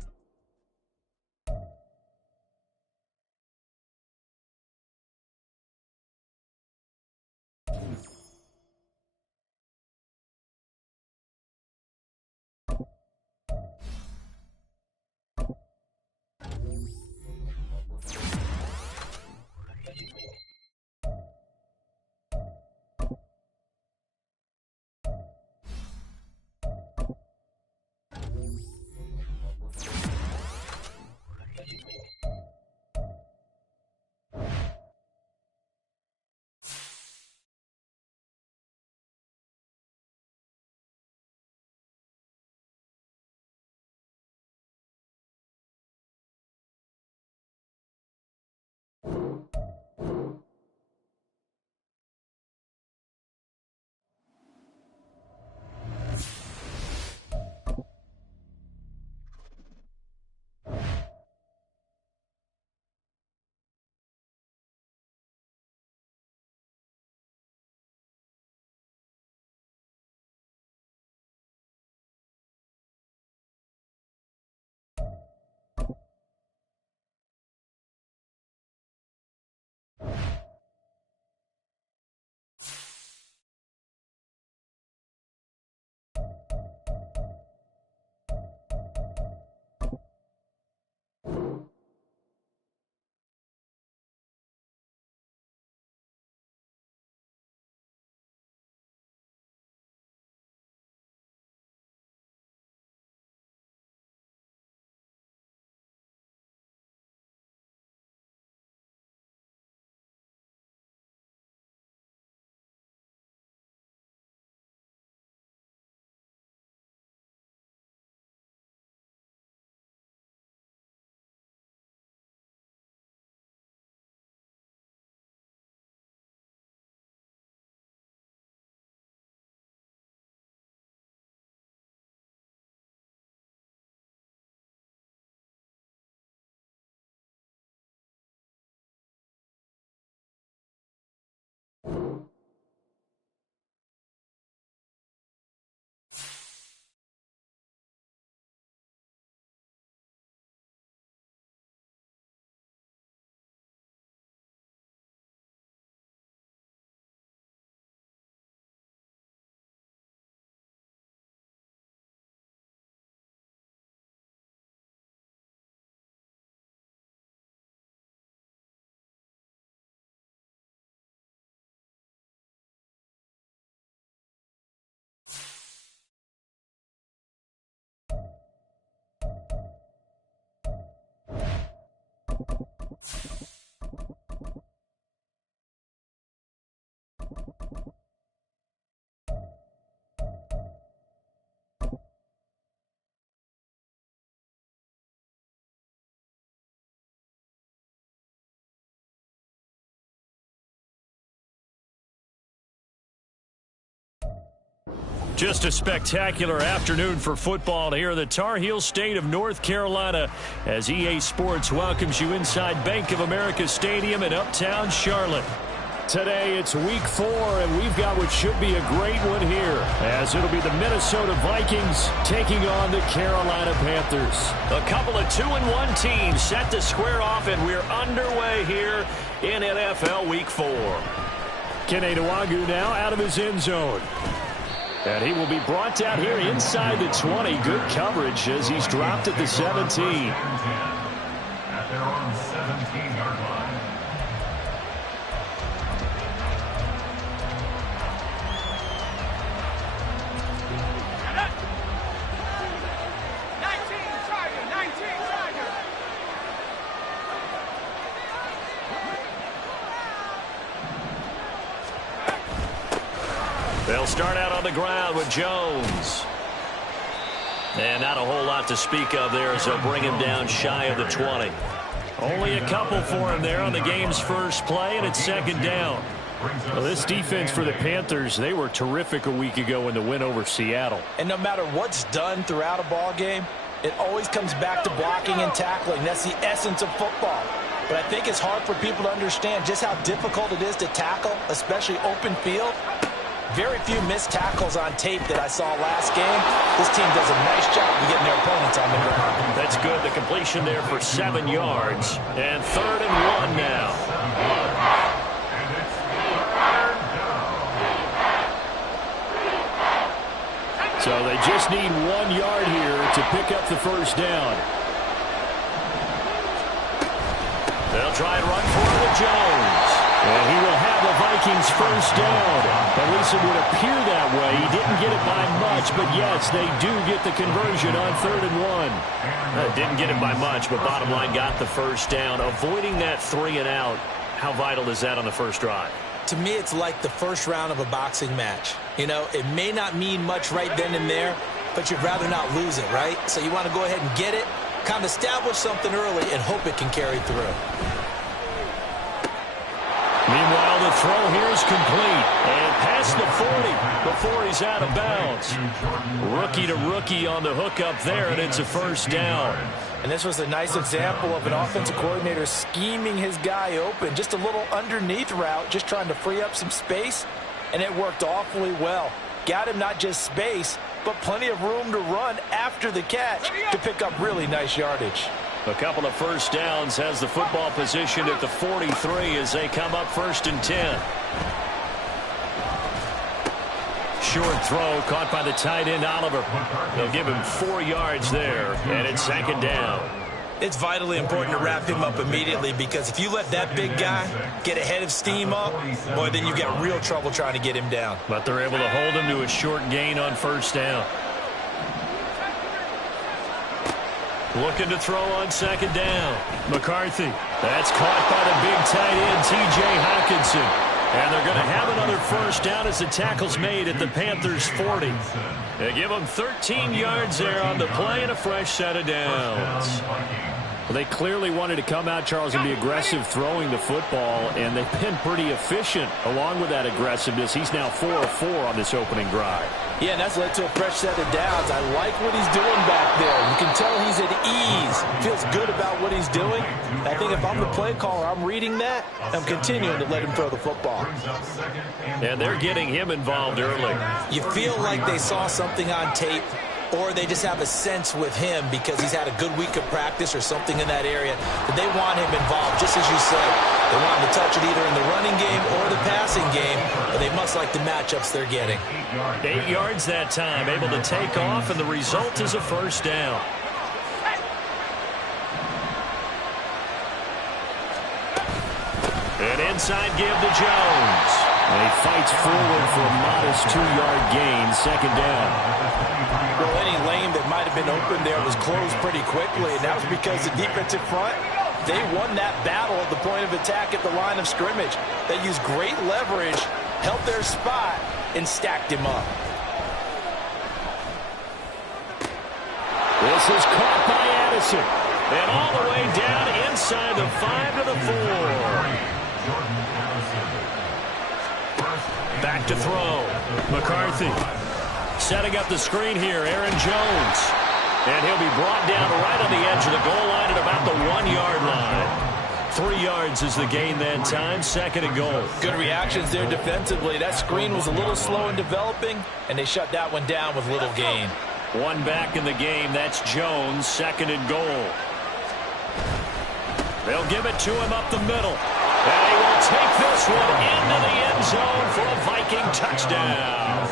Just a spectacular afternoon for football here in the Tar Heel state of North Carolina as EA Sports welcomes you inside Bank of America Stadium in uptown Charlotte. Today it's week 4, and we've got what should be a great one here, as it'll be the Minnesota Vikings taking on the Carolina Panthers. A couple of 2-1 teams set to square off, and we're underway here in NFL Week 4. Kene Nwangwu now out of his end zone. And he will be brought down here inside the 20. Good coverage as he's dropped at the 17. At their own 17-yard line. They'll start out on the ground with Jones. And not a whole lot to speak of there as they'll bring him down shy of the 20. Only a couple for him there on the game's first play, and it's second down. Well, this defense for the Panthers, they were terrific a week ago in the win over Seattle. And no matter what's done throughout a ball game, it always comes back to blocking and tackling. That's the essence of football. But I think it's hard for people to understand just how difficult it is to tackle, especially open field. Very few missed tackles on tape that I saw last game. This team does a nice job of getting their opponents on the ground. That's good. The completion there for 7 yards. And 3rd and 1 now. So they just need 1 yard here to pick up the first down. They'll try and run for it with Jones. And he will have the Vikings first down. At least it would appear that way. He didn't get it by much, but yes, they do get the conversion on 3rd and 1. Didn't get it by much, but bottom line got the first down. Avoiding that 3 and out, how vital is that on the first drive? To me, it's like the first round of a boxing match. You know, it may not mean much right then and there, but you'd rather not lose it, right? So you want to go ahead and get it, kind of establish something early, and hope it can carry through. Meanwhile, the throw here is complete. And past the 40 before he's out of bounds. Rookie to rookie on the hook up there, and it's a first down. And this was a nice example of an offensive coordinator scheming his guy open. Just a little underneath route, just trying to free up some space, and it worked awfully well. Got him not just space, but plenty of room to run after the catch to pick up really nice yardage. A couple of first downs, has the football position at the 43 as they come up 1st and 10. Short throw caught by the tight end Oliver. They'll give him 4 yards there, and it's 2nd down. It's vitally important to wrap him up immediately, because if you let that big guy get ahead of steam up, boy, then you got real trouble trying to get him down. But they're able to hold him to a short gain on 1st down. Looking to throw on 2nd down. McCarthy. That's caught by the big tight end, T.J. Hockenson. And they're going to have another first down as the tackle's made at the Panthers' 40. They give them 13 yards there on the play and a fresh set of downs. Well, they clearly wanted to come out, Charles, and be aggressive throwing the football, and they've been pretty efficient along with that aggressiveness. He's now 4 of 4 on this opening drive. Yeah, and that's led to a fresh set of downs. I like what he's doing back there. You can tell he's at ease. Feels good about what he's doing. I think if I'm the play caller, I'm reading that. I'm continuing to let him throw the football. And they're getting him involved early. You feel like they saw something on tape, or they just have a sense with him because he's had a good week of practice or something in that area that they want him involved, just as you said. They want him to touch it either in the running game or the passing game, but they must like the matchups they're getting. 8 yards that time, able to take off, and the result is a first down. An inside give to Jones. And he fights forward for a modest 2-yard gain, 2nd down. Well, any lane that might have been open there was closed pretty quickly, and that was because the defensive front, they won that battle at the point of attack at the line of scrimmage. They used great leverage, held their spot, and stacked him up. This is caught by Addison. And all the way down inside the 5 to the 4. Back to throw. McCarthy. Setting up the screen here, Aaron Jones. And he'll be brought down right on the edge of the goal line at about the 1-yard line. 3 yards is the gain that time, 2nd and goal. Good reactions there defensively. That screen was a little slow in developing, and they shut that one down with little gain. One back in the game. That's Jones, 2nd and goal. They'll give it to him up the middle. And he will take this one into the end zone for a Viking touchdown.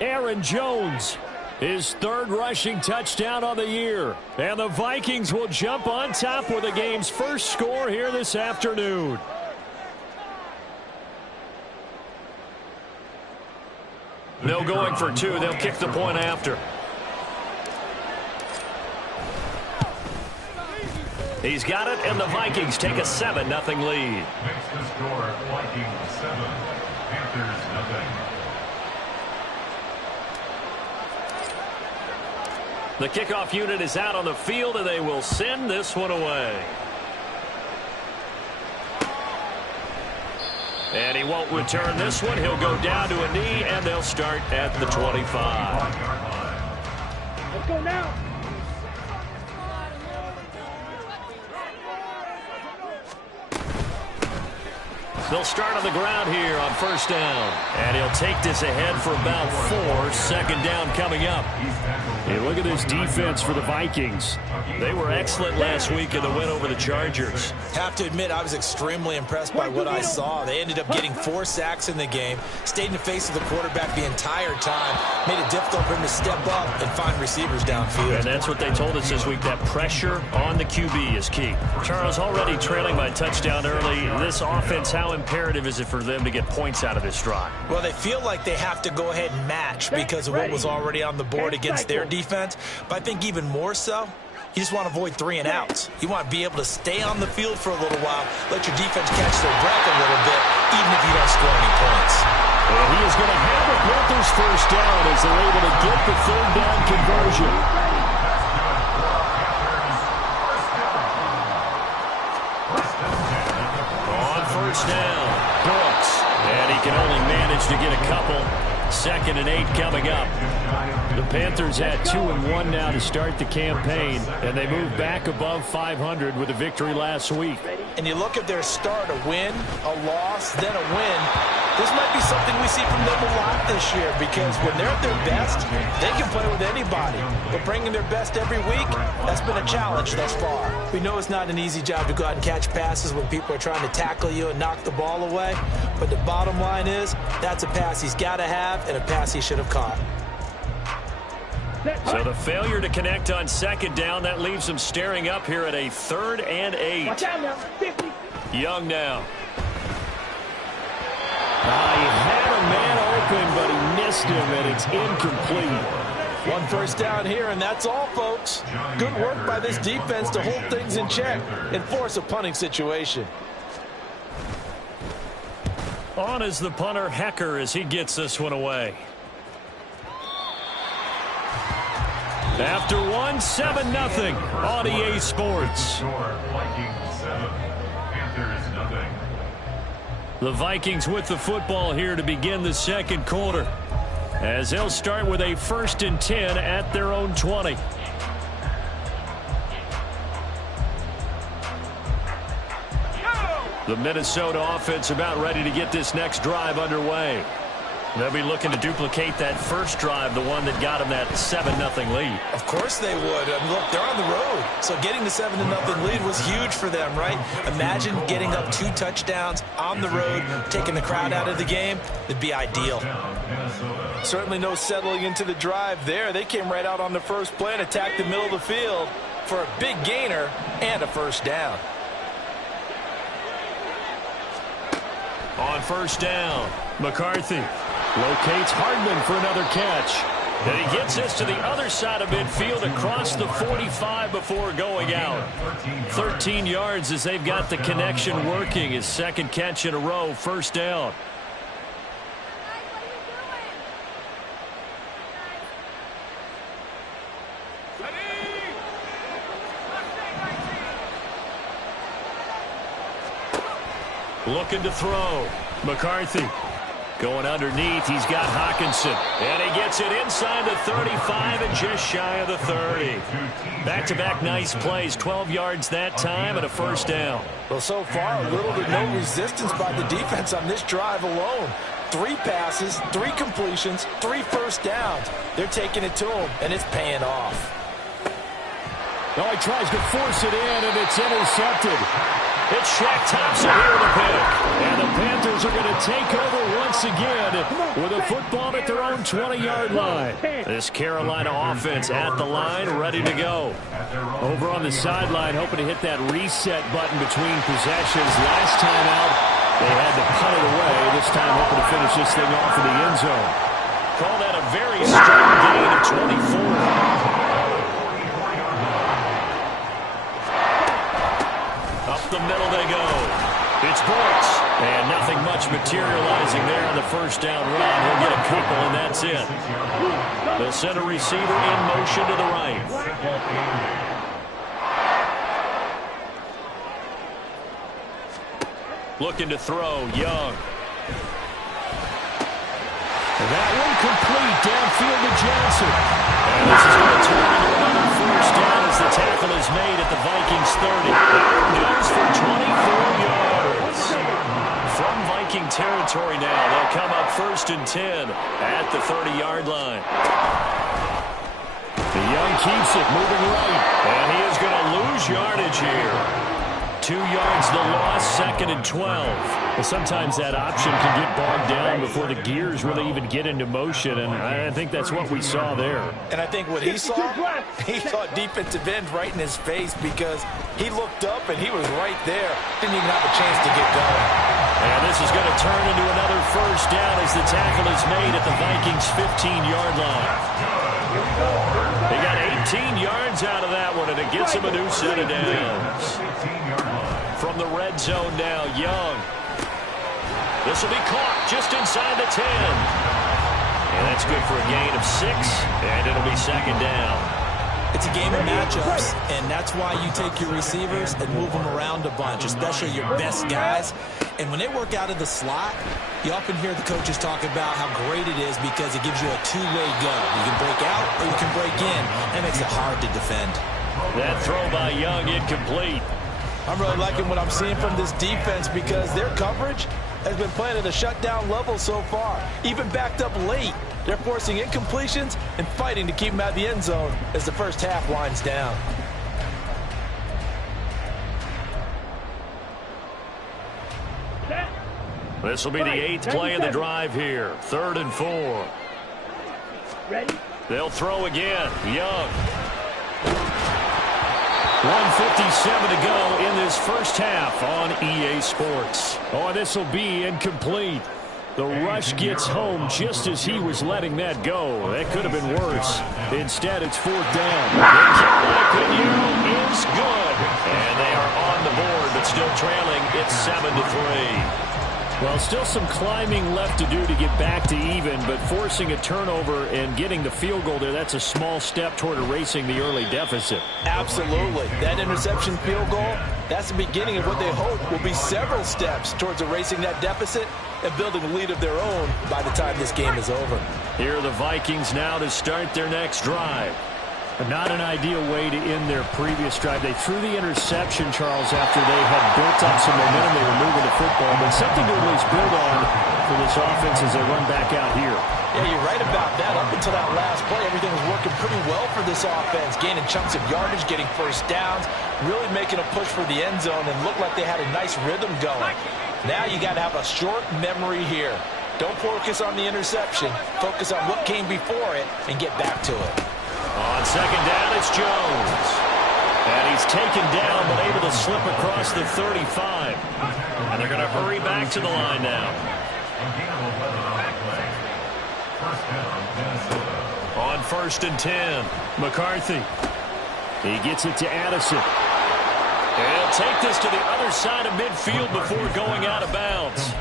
Aaron Jones, his 3rd rushing touchdown on the year. And the Vikings will jump on top with the game's first score here this afternoon. No going for 2. They'll kick the point after. He's got it, and the Vikings take a 7-0 lead. Makes the score Vikings 7, Panthers 0. The kickoff unit is out on the field, and they will send this one away. And he won't return this one. He'll go down to a knee, and they'll start at the 25. Let's go now. They'll start on the ground here on 1st down. And he'll take this ahead for about 4. 2nd down coming up. Hey, look at this defense for the Vikings. They were excellent last week in the win over the Chargers. Have to admit, I was extremely impressed by what I saw. They ended up getting 4 sacks in the game, stayed in the face of the quarterback the entire time, made it difficult for him to step up and find receivers downfield. And that's what they told us this week, that pressure on the QB is key. Charles, already trailing by touchdown early. This offense, how imperative is it for them to get points out of this drive? Well, they feel like they have to go ahead and match because of what was already on the board against their defense. But I think even more so, you just want to avoid 3 and outs. You want to be able to stay on the field for a little while, let your defense catch their breath a little bit, even if you don't score any points. And he is going to have the Panthers' 1st down as they're able to get the 3rd down conversion. On 1st down, Brooks. And he can only manage to get a couple. 2nd and 8 coming up. The Panthers had 2-1 now to start the campaign, and they moved back above 500 with a victory last week. And you look at their start, a win, a loss, then a win. This might be something we see from them a lot this year because when they're at their best, they can play with anybody. But bringing their best every week, that's been a challenge thus far. We know it's not an easy job to go out and catch passes when people are trying to tackle you and knock the ball away. But the bottom line is, that's a pass he's got to have and a pass he should have caught. So the failure to connect on 2nd down, that leaves him staring up here at a 3rd and 8. Watch out now. 50. Young now. He had a man open, but he missed him, and it's incomplete. 1 1st down here, and that's all, folks. Good work by this defense to hold things in check and force a punting situation. On is the punter, Hecker, as he gets this one away. After 1, 7-0 on EA Sports. The Vikings with the football here to begin the 2nd quarter, as they'll start with a 1st and 10 at their own 20. The Minnesota offense about ready to get this next drive underway. They'll be looking to duplicate that first drive, the one that got them that 7-0 lead. Of course they would. I mean, look, they're on the road. So getting the 7-0 lead was huge for them, right? Imagine getting up 2 touchdowns on the road, taking the crowd out of the game. It'd be ideal. Certainly no settling into the drive there. They came right out on the first play and attacked the middle of the field for a big gainer and a 1st down. On 1st down, McCarthy locates Hardman for another catch. And he gets this to the other side of midfield across the 45 before going out. 13 yards as they've got the connection working. His 2nd catch in a row, 1st down. Looking to throw. McCarthy Going underneath, he's got Hawkinson. And he gets it inside the 35 and just shy of the 30. Back-to-back nice plays, 12 yards that time and a first down. Well, so far, little to no resistance by the defense on this drive alone. 3 passes, 3 completions, 3 first downs. They're taking it to him, and it's paying off. Oh, he tries to force it in, and it's intercepted. It's Shaq Thompson here with a pick. And the Panthers are going to take over once again with a football at their own 20-yard line. This Carolina offense at the line, ready to go. Over on the sideline, hoping to hit that reset button between possessions. Last time out, they had to punt it away. This time, hoping to finish this thing off in the end zone. Call that a very strong gain of 24. Up the middle they go. It's Brooks. And nothing much materializing there on the first down run. He'll get a couple, and that's it. They'll send a receiver in motion to the right. Looking to throw, Young. And that one complete downfield to Johnson. And this is going to turn into another first down as the tackle is made at the Vikings 30. Goes for 24 yards. From Viking territory now, they'll come up 1st and 10 at the 30-yard line. The Young keeps it moving right. And he is going to lose yardage here. 2 yards the loss, 2nd and 12. Well, sometimes that option can get bogged down before the gears really even get into motion, and I think that's what we saw there. And I think what he saw defensive end right in his face because he looked up and he was right there. Didn't even have a chance to get going. And this is going to turn into another first down as the tackle is made at the Vikings' 15-yard line. They got 18 yards out of that one, and it gets him a new set of downs. From the red zone now, Young. This will be caught just inside the 10. And that's good for a gain of 6, and it'll be 2nd down. It's a game of matchups, and that's why you take your receivers and move them around a bunch, especially your best guys. And when they work out of the slot, you often hear the coaches talk about how great it is because it gives you a two-way go. You can break out or you can break in. That makes it hard to defend. That throw by Young incomplete. I'm really liking what I'm seeing from this defense because their coverage has been playing at a shutdown level so far. Even backed up late, they're forcing incompletions and fighting to keep them out of the end zone as the first half winds down. This will be the 8th play of the drive here. 3rd and 4. Ready? They'll throw again. Young. 1:57 to go in this first half on EA Sports. Oh, this will be incomplete. The rush gets home just as he was letting that go. That could have been worse. Instead, it's 4th down. The is good. And they are on the board, but still trailing. It's 7-3. Well, still some climbing left to do to get back to even, but forcing a turnover and getting the field goal there, that's a small step toward erasing the early deficit. Absolutely. That interception field goal, that's the beginning of what they hope will be several steps towards erasing that deficit and building a lead of their own by the time this game is over. Here are the Vikings now to start their next drive. Not an ideal way to end their previous drive. They threw the interception, Charles, after they had built up some momentum. They were moving the football, but something to at least build on for this offense as they run back out here. Yeah, you're right about that. Up until that last play, everything was working pretty well for this offense, gaining chunks of yardage, getting first downs, really making a push for the end zone, and looked like they had a nice rhythm going. Now you got to have a short memory here. Don't focus on the interception. Focus on what came before it and get back to it. On 2nd down, it's Jones. And he's taken down, but able to slip across the 35. And they're going to hurry back to the line now. On 1st and 10, McCarthy. He gets it to Addison. And he'll take this to the other side of midfield before going out of bounds.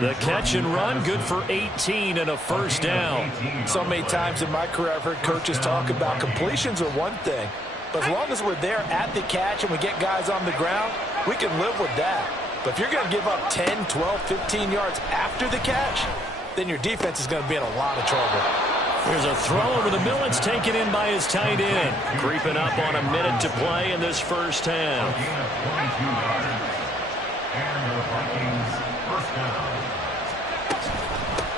The catch and run, good for 18 and a first down. So many times in my career I've heard coaches talk about completions are one thing, but as long as we're there at the catch and we get guys on the ground, we can live with that. But if you're going to give up 10, 12, 15 yards after the catch, then your defense is going to be in a lot of trouble. Here's a throw over the middle. It's taken in by his tight end. Creeping up on a minute to play in this first half. And the Vikings first down.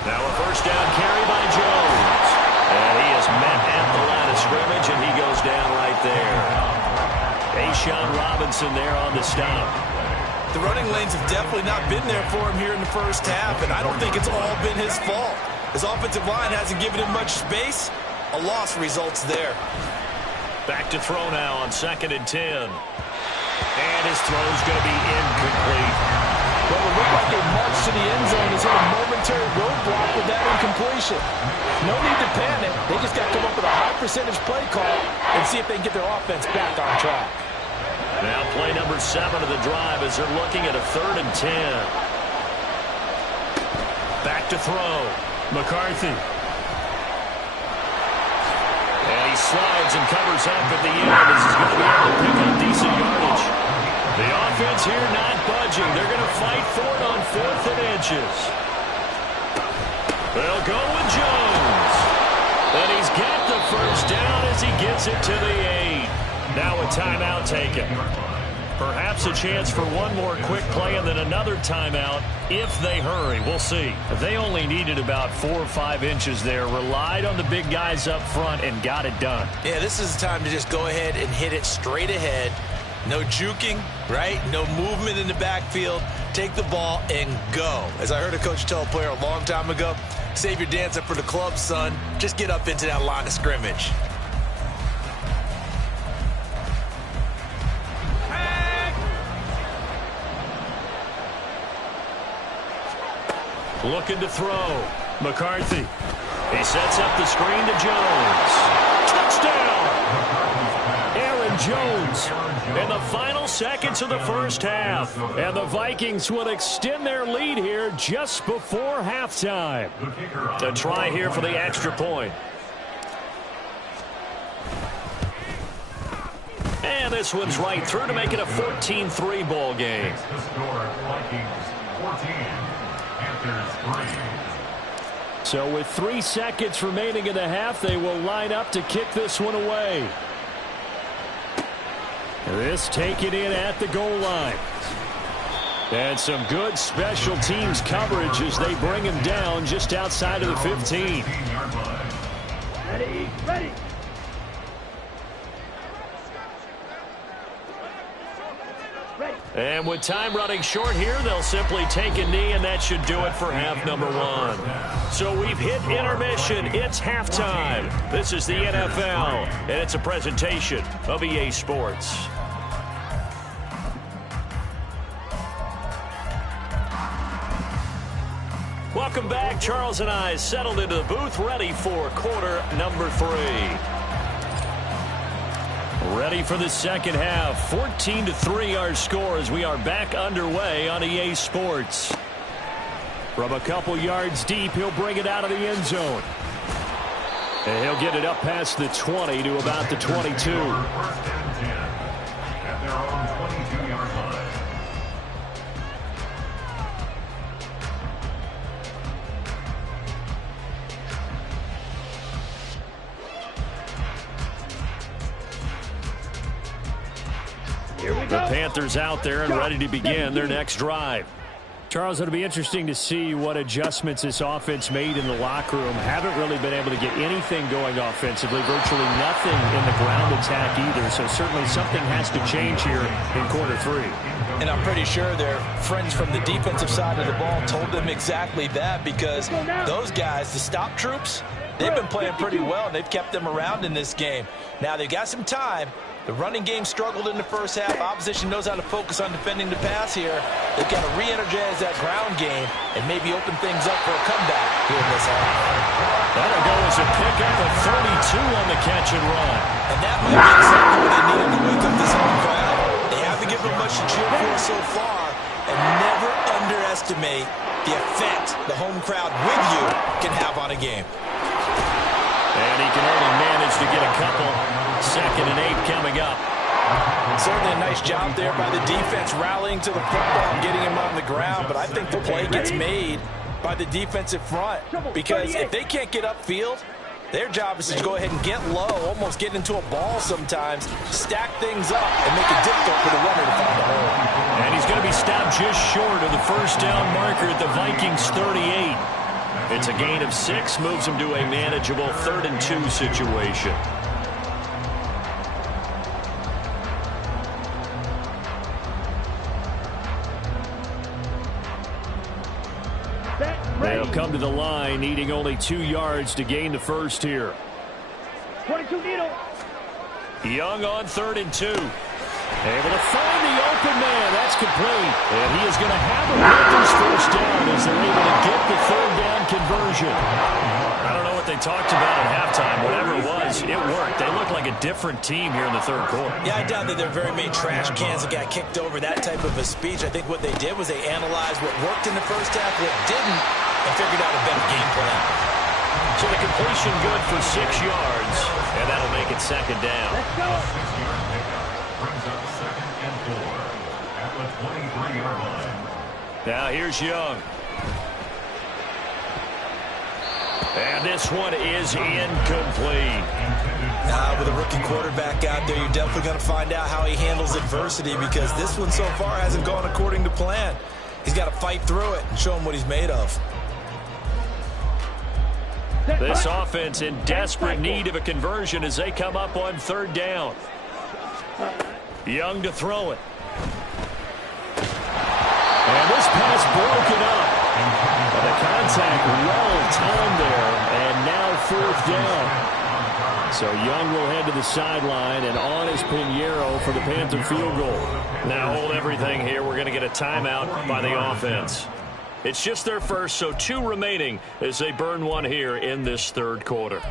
Now a first down carry by Jones. And he is met at the line of scrimmage, and he goes down right there. A'Shawn Robinson there on the stop. The running lanes have definitely not been there for him here in the first half, and I don't think it's all been his fault. His offensive line hasn't given him much space. A loss results there. Back to throw now on 2nd and 10. And his throw's going to be incomplete. Well, it looked like they marched to the end zone. He's hit a momentary roadblock with that incompletion. No need to panic. They just got to come up with a high percentage play call and see if they can get their offense back on track. Now play number 7 of the drive as they're looking at a 3rd and 10. Back to throw. McCarthy. And he slides and covers up at the end as he's going to be able to pick up decent yardage. The offense here not budging. They're going to fight for it on 4th and inches. They'll go with Jones. And he's got the first down as he gets it to the 8. Now a timeout taken. Perhaps a chance for one more quick play and then another timeout if they hurry. We'll see. They only needed about 4 or 5 inches there. Relied on the big guys up front and got it done. Yeah, this is the time to just go ahead and hit it straight ahead. No juking, right? No movement in the backfield. Take the ball and go. As I heard a coach tell a player a long time ago, save your dancing for the club, son. Just get up into that line of scrimmage. Looking to throw. McCarthy. He sets up the screen to Jones. Touchdown! Aaron Jones in the final seconds of the first half. And the Vikings will extend their lead here just before halftime. A try here for the extra point. And this one's right through to make it a 14-3 ball game. The score, Vikings 14. So with 3 seconds remaining in the half, they will line up to kick this one away. This taken in at the goal line. And some good special teams coverage as they bring him down just outside of the 15. Ready. And with time running short here, they'll simply take a knee, and that should do it for half number 1. So we've hit intermission. It's halftime. This is the NFL, and it's a presentation of EA Sports. Welcome back. Charles and I settled into the booth, ready for quarter number 3. Ready for the second half. 14-3 our score as we are back underway on EA Sports. From a couple yards deep, he'll bring it out of the end zone. And he'll get it up past the 20 to about the 22. First and 10 at their own 22-yard line. The Panthers out there and ready to begin their next drive. Charles, it'll be interesting to see what adjustments this offense made in the locker room. Haven't really been able to get anything going offensively, virtually nothing in the ground attack either. So certainly something has to change here in quarter 3. And I'm pretty sure their friends from the defensive side of the ball told them exactly that, because those guys, the stop troops, they've been playing pretty well, and they've kept them around in this game. Now they've got some time. The running game struggled in the first half. Opposition knows how to focus on defending the pass here. They've got to re-energize that ground game and maybe open things up for a comeback here in this half. That'll go as a pickup of 32 on the catch and run. And that might be exactly what they needed to wake up this home crowd. They haven't given them much to cheer for so far, and never underestimate the effect the home crowd with you can have on a game. And he can only manage to get a couple. 2nd and 8 coming up. Certainly a nice job there by the defense rallying to the football and getting him on the ground, but I think the play gets made by the defensive front, because if they can't get upfield, their job is to go ahead and get low, almost get into a ball sometimes, stack things up, and make it difficult for the runner to find a hole. And he's going to be stopped just short of the first down marker at the Vikings 38. It's a gain of 6, moves him to a manageable 3rd and 2 situation. They'll come to the line, needing only 2 yards to gain the first here. 22 needle. Young on 3rd and 2. Able to find the open man. That's complete. And he is going to have a Panthers first down as they're able to get the 3rd down conversion. I don't know what they talked about at halftime. Whatever it was, it worked. They looked like a different team here in the 3rd quarter. Yeah, I doubt that there are very many trash cans that got kicked over, that type of a speech. I think what they did was they analyzed what worked in the first half, what didn't, and figured out a better game plan. So the completion good for 6 yards, and that'll make it 2nd down. Let's go. Brings up 2nd and 4 at the 23-yard line. Now here's Young. And this one is incomplete. With a rookie quarterback out there, you're definitely going to find out how he handles adversity, because this one so far hasn't gone according to plan. He's got to fight through it and show him what he's made of. This offense in desperate need of a conversion as they come up on 3rd down. Young to throw it. And this pass broken up. And the contact well timed there, and now 4th down. So Young will head to the sideline, and on is Pinheiro for the Panther field goal. Now hold everything here. We're going to get a timeout by the offense. It's just their first, so 2 remaining as they burn one here in this 3rd quarter.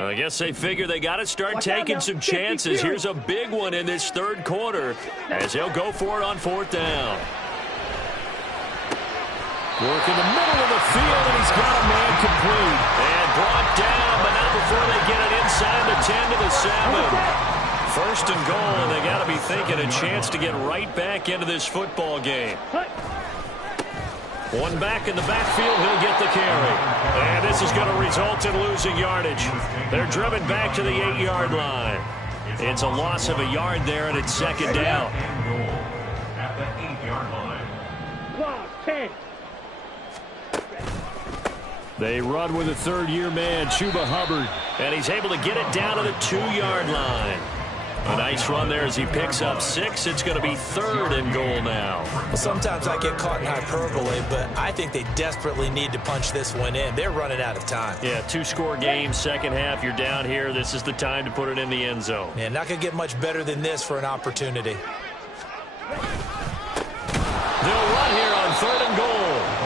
I guess they figure they got to start taking some chances. Here's a big one in this 3rd quarter as they'll go for it on 4th down. Work in the middle of the field, and he's got a man complete. And brought down, but not before they get it inside the 10 to the 7. 1st and goal, and they got to be thinking a chance to get right back into this football game. One back in the backfield, he'll get the carry. And this is going to result in losing yardage. They're driven back to the 8-yard line. It's a loss of a yard there, and it's 2nd down. At the 8-yard line. 10. They run with a 3rd-year man, Chuba Hubbard, and he's able to get it down to the 2-yard line. A nice run there as he picks up 6. It's going to be 3rd and goal now. Well, sometimes I get caught in hyperbole, but I think they desperately need to punch this one in. They're running out of time. Yeah, 2-score game, 2nd half. You're down here. This is the time to put it in the end zone. Man, not going to get much better than this for an opportunity. They'll run here on 3rd and goal.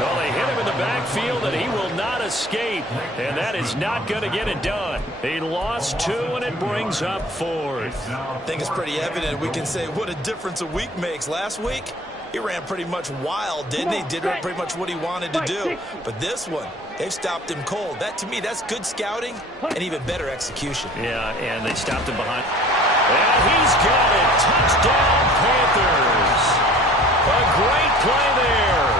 Well, they hit him in the backfield, and he will not escape. And that is not going to get it done. He lost 2, and it brings up 4th. I think it's pretty evident. We can say what a difference a week makes. Last week, he ran pretty much wild, didn't he? Did pretty much what he wanted to do. But this one, they've stopped him cold. That, to me, that's good scouting and even better execution. Yeah, and they stopped him behind. And he's got it. Touchdown, Panthers. A great play there.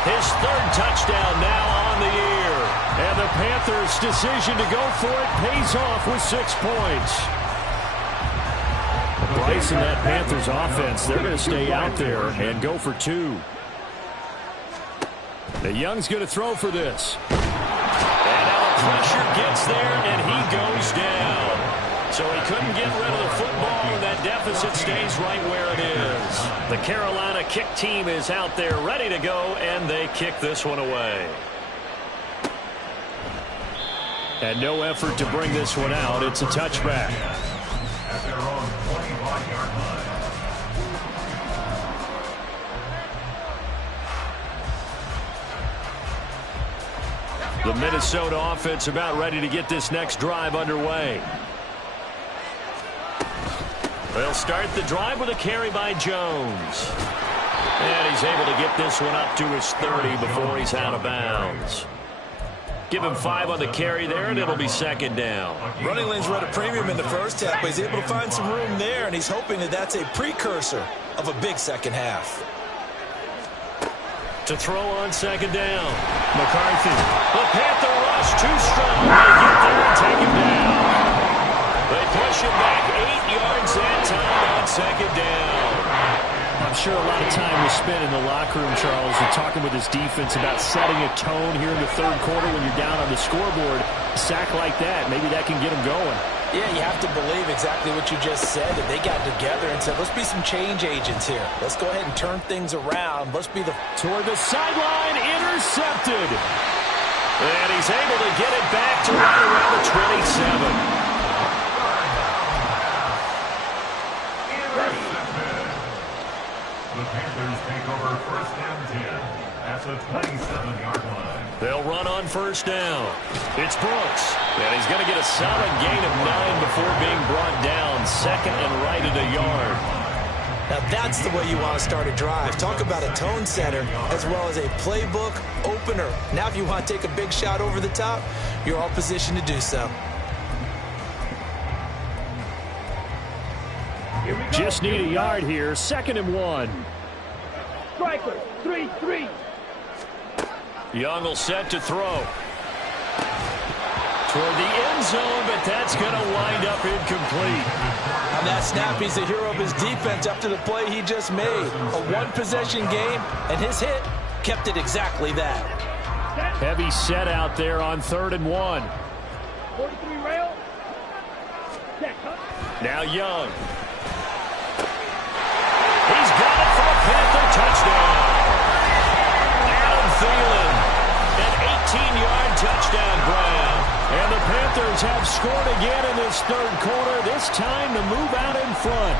His 3rd touchdown now on the year. And the Panthers' decision to go for it pays off with 6 points. Bryce and that Panthers offense, they're going to stay out there and go for 2. The Young's going to throw for this. And now the pressure gets there, and he goes down. So he couldn't get rid of the football, and that deficit stays right where it is. The Carolina kick team is out there ready to go, and they kick this one away. And no effort to bring this one out. It's a touchback. At their own 25-yard line. The Minnesota offense about ready to get this next drive underway. They'll start the drive with a carry by Jones. And he's able to get this one up to his 30 before he's out of bounds. Give him 5 on the carry there, and it'll be second down. Running lanes were at a premium in the first half, but he's able to find some room there, and he's hoping that that's a precursor of a big second half. To throw on second down. McCarthy. The Panther rush too strong. They get there and take him down. They push him back 8 yards that time on second down. I'm sure a lot of time was spent in the locker room, Charles, and talking with his defense about setting a tone here in the third quarter when you're down on the scoreboard. A sack like that, maybe that can get him going. Yeah, you have to believe exactly what you just said, that they got together and said, let's be some change agents here. Let's go ahead and turn things around. Let's be the... Toward the sideline, intercepted. And he's able to get it back to right around the 27. The Panthers take over first and 10 at the 27-yard line. They'll run on first down. It's Brooks. And he's going to get a solid gain of 9 before being brought down. Second and right at a yard. Now that's the way you want to start a drive. Talk about a tone setter as well as a playbook opener. Now if you want to take a big shot over the top, you're all positioned to do so. Just need a yard here. Second and 1. Striker, 3-3. Young will set to throw. Toward the end zone, but that's going to wind up incomplete. On that snap, he's the hero of his defense after the play he just made. A one-possession game, and his hit kept it exactly that. Heavy set out there on 3rd and 1. 43 Rell. Now Young. He's got it for a Panther touchdown. Adam Thielen, an 18-yard touchdown grab. And the Panthers have scored again in this third quarter, this time to move out in front.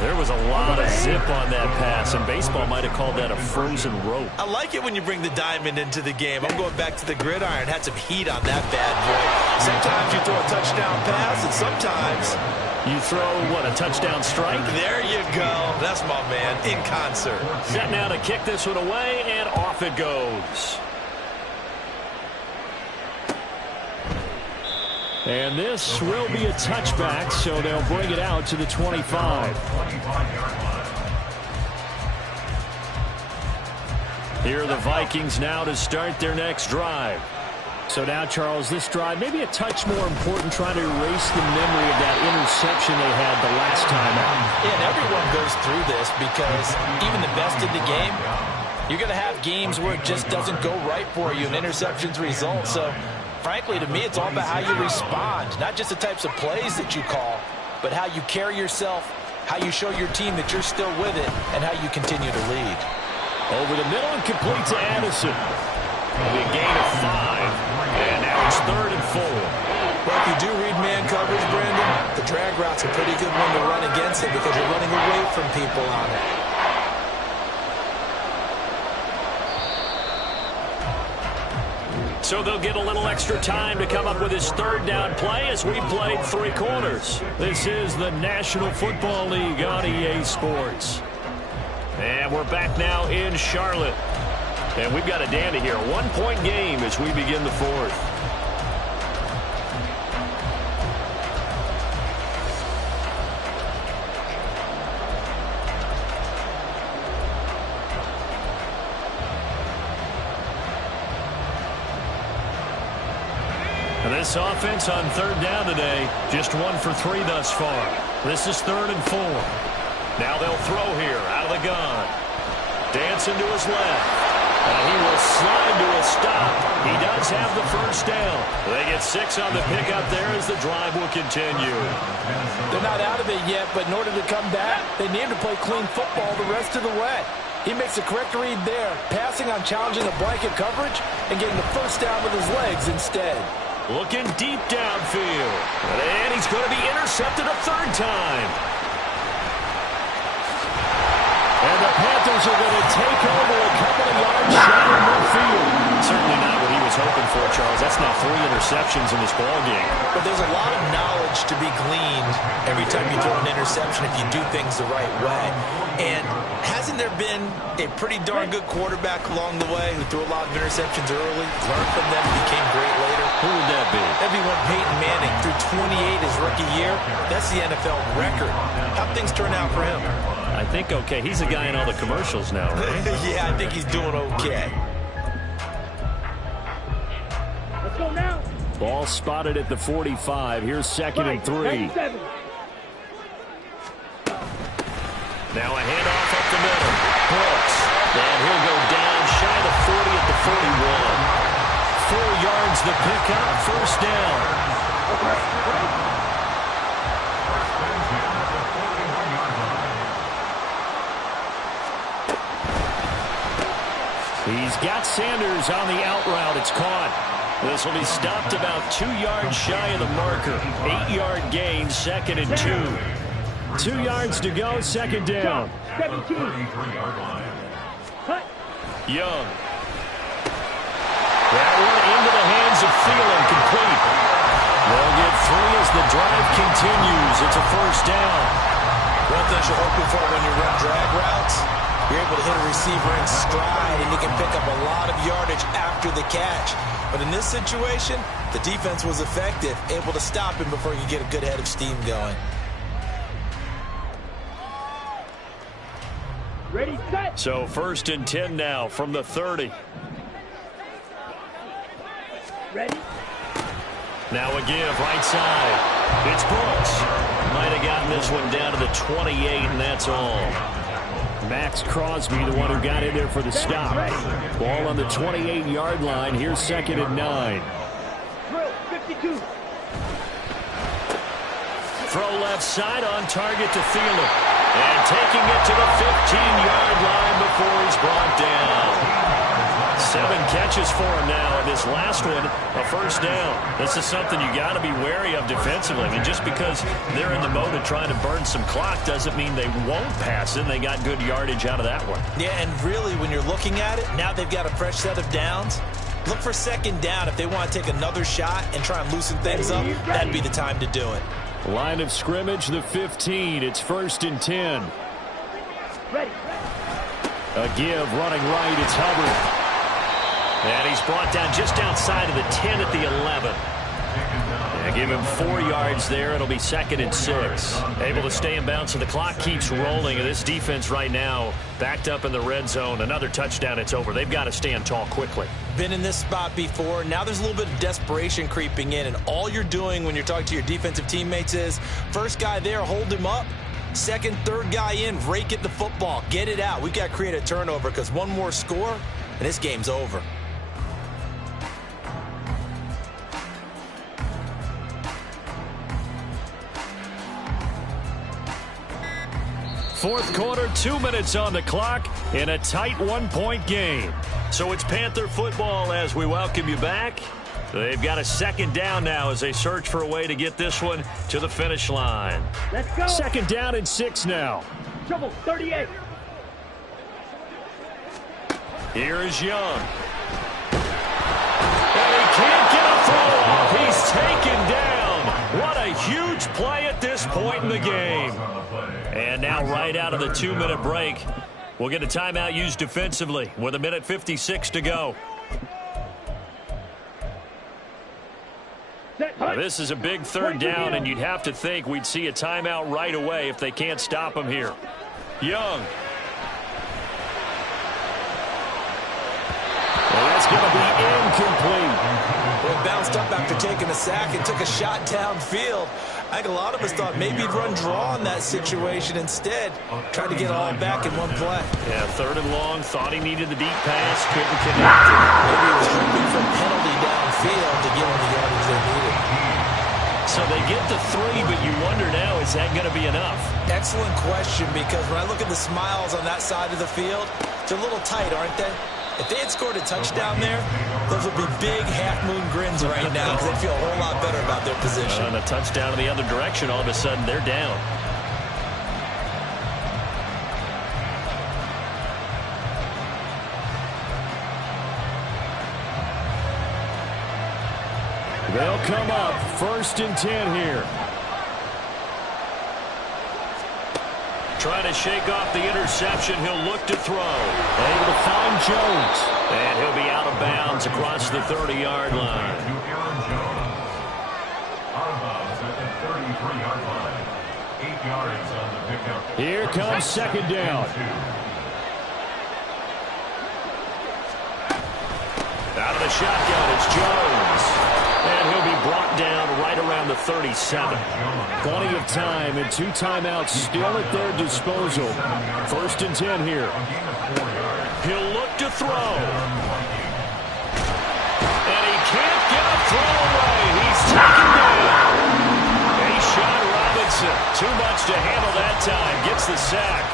There was a lot of zip on that pass, and baseball might have called that a frozen rope. I like it when you bring the diamond into the game. I'm going back to the gridiron. Had some heat on that bad boy. Sometimes you throw a touchdown pass, and sometimes you throw, what, a touchdown strike? There you go. That's my man, in concert. Set now to kick this one away, and off it goes. And this will be a touchback, so they'll bring it out to the 25. Here are the Vikings now to start their next drive. So now, Charles, this drive maybe a touch more important, trying to erase the memory of that interception they had the last time out. Yeah, and everyone goes through this because even the best in the game, you're going to have games where it just doesn't go right for you and interceptions result. So, frankly, to me, it's all about how you respond, not just the types of plays that you call, but how you carry yourself, how you show your team that you're still with it, and how you continue to lead. Over the middle and complete to Addison. It'll be a gain of 5. And now it's 3rd and 4. Well, if you do read man coverage, Brandon, the drag route's a pretty good one to run against it because you're running away from people on it. So they'll get a little extra time to come up with his 3rd down play as we played 3 quarters. This is the National Football League on EA Sports. And we're back now in Charlotte. And we've got a dandy here. 1-point game as we begin the 4th. And this offense on 3rd down today, just 1 for 3 thus far. This is 3rd and 4. Now they'll throw here out of the gun. Dancing to his left. And he will slide to a stop. He does have the first down. They get 6 on the pickup there as the drive will continue. They're not out of it yet, but in order to come back, they need to play clean football the rest of the way. He makes a correct read there, passing on challenging a blanket coverage and getting the first down with his legs instead. Looking deep downfield. And he's going to be intercepted a 3rd time. And the Panthers are going to take over a couple of yards shy of midfield. Certainly not what he was hoping for, Charles. That's now 3 interceptions in this ballgame. But there's a lot of knowledge to be gleaned every time you throw an interception if you do things the right way. And hasn't there been a pretty darn good quarterback along the way who threw a lot of interceptions early, learned from them, became great later? Who would that be? That'd be one Peyton Manning threw 28 his rookie year. That's the NFL record. How'd things turn out for him? I think okay. He's the guy in all the commercials now, right? Yeah, I think he's doing okay. Let's go now. Ball spotted at the 45. Here's 2nd and 3. Now a handoff up the middle. Brooks. And he'll go down shy of the 40 at the 41. 4 yards the pickup. First down. He's got Sanders on the out route. It's caught. This will be stopped about 2 yards shy of the marker. 8-yard gain, 2nd and 2. 2 yards to go, 2nd down. 17. Young. That one into the hands of Thielen, complete. They'll get 3 as the drive continues. It's a first down. One thing you're hoping for when you run drag routes, you're able to hit a receiver in stride, and you can pick up a lot of yardage after the catch. But in this situation, the defense was effective, able to stop him before you get a good head of steam going. Ready, set. So 1st and 10 now from the 30. Ready. Now a give, right side. It's Brooks. Might have gotten this one down to the 28, and that's all. Max Crosby, the one who got in there for the stop. Ball on the 28-yard line. Here's 2nd and 9. Drill, 52. Throw left side on target to Thielen. And taking it to the 15-yard line before he's brought down. 7 catches for him now, and this last one, a first down. This is something you got to be wary of defensively. I mean, just because they're in the mode of trying to burn some clock doesn't mean they won't pass it. They got good yardage out of that one. Yeah, and really, when you're looking at it, now they've got a fresh set of downs. Look for 2nd down. If they want to take another shot and try and loosen things up, that'd be the time to do it. Line of scrimmage, the 15. It's 1st and 10. Ready. A give, running right. It's Hubbard. And he's brought down just outside of the 10 at the 11. And give him 4 yards there. It'll be 2nd and 6. Able to stay in bounds, so the clock keeps rolling. And this defense right now backed up in the red zone. Another touchdown, it's over. They've got to stand tall quickly. Been in this spot before. Now there's a little bit of desperation creeping in. And all you're doing when you're talking to your defensive teammates is, first guy there, hold him up. 2nd, 3rd guy in, rake at the football. Get it out. We've got to create a turnover because one more score, and this game's over. Fourth quarter, 2 minutes on the clock in a tight 1-point game. So it's Panther football as we welcome you back. They've got a 2nd down now as they search for a way to get this one to the finish line. Let's go. 2nd down and 6 now. Trouble, 38. Here is Young. And he can't get a throw off. He's taken down. What a huge play at this point in the game. And now right out of the 2-minute break, we'll get a timeout used defensively with 1:56 to go. Now, this is a big 3rd down, and you'd have to think we'd see a timeout right away if they can't stop him here. Young. Well, that's going to be incomplete. Well, bounced up after taking a sack and took a shot downfield. I think a lot of us thought maybe he'd run draw in that situation instead. Tried to get it all back in one play. Yeah, 3rd and long. Thought he needed the deep pass. Couldn't connect. Maybe he was hoping for a penalty downfield to give him the yardage they needed. So they get the 3, but you wonder now, is that going to be enough? Excellent question, because when I look at the smiles on that side of the field, they're a little tight, aren't they? If they had scored a touchdown there, those would be big half-moon grins right now because they'd feel a whole lot better about their position. And a touchdown in the other direction, all of a sudden they're down. They'll come up 1st and 10 here. Trying to shake off the interception. He'll look to throw. Able to find Jones. And he'll be out of bounds across the 30-yard line. Here comes 2nd down. Out of the shotgun, it's Jones. And he'll be brought down right around the 37. Plenty of time and 2 timeouts still at their disposal. 1st and 10 here. He'll look to throw. And he can't get a throw away. He's taken down. A-Shot Robinson. Too much to handle that time. Gets the sack.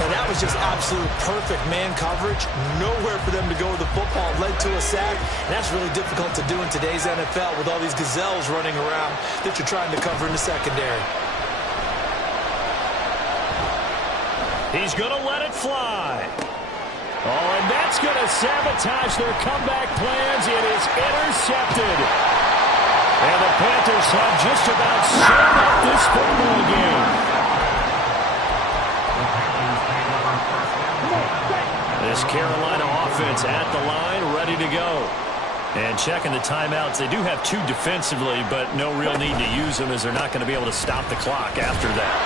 And that was just absolute perfect man coverage. Nowhere for them to go with the football. Led to a sack. And that's really difficult to do in today's NFL with all these gazelles running around that you're trying to cover in the secondary. He's going to let it fly. Oh, and that's going to sabotage their comeback plans. It is intercepted. And the Panthers have just about sewn up this football game. This Carolina offense at the line, ready to go. And checking the timeouts. They do have 2 defensively, but no real need to use them as they're not going to be able to stop the clock after that.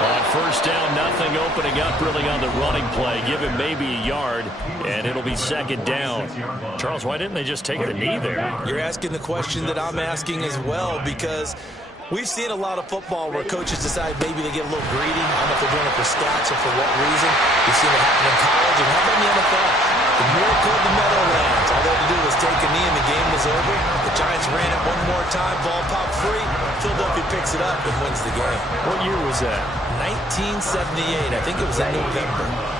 On 1st down, nothing opening up really on the running play. Give him maybe a yard, and it'll be 2nd down. Charles, why didn't they just take the knee there? You're asking the question that I'm asking as well, because we've seen a lot of football where coaches decide maybe they get a little greedy. I don't know if they're doing it for stats or for what reason. We've seen it happen in college, and how about in the NFL? The miracle of the Meadowlands. All they had to do was take a knee, and the game was over. The Giants ran it one more time. Ball popped free. Philadelphia picks it up and wins the game. What year was that? 1978. I think it was in November.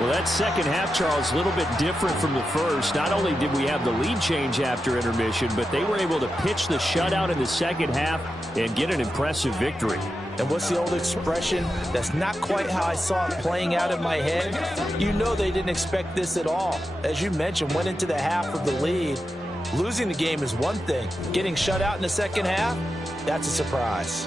Well, that second half, Charles, a little bit different from the first. Not only did we have the lead change after intermission, but they were able to pitch the shutout in the second half and get an impressive victory. And what's the old expression? That's not quite how I saw it playing out in my head. You know they didn't expect this at all. As you mentioned, went into the half of the lead. Losing the game is one thing. Getting shut out in the second half, that's a surprise.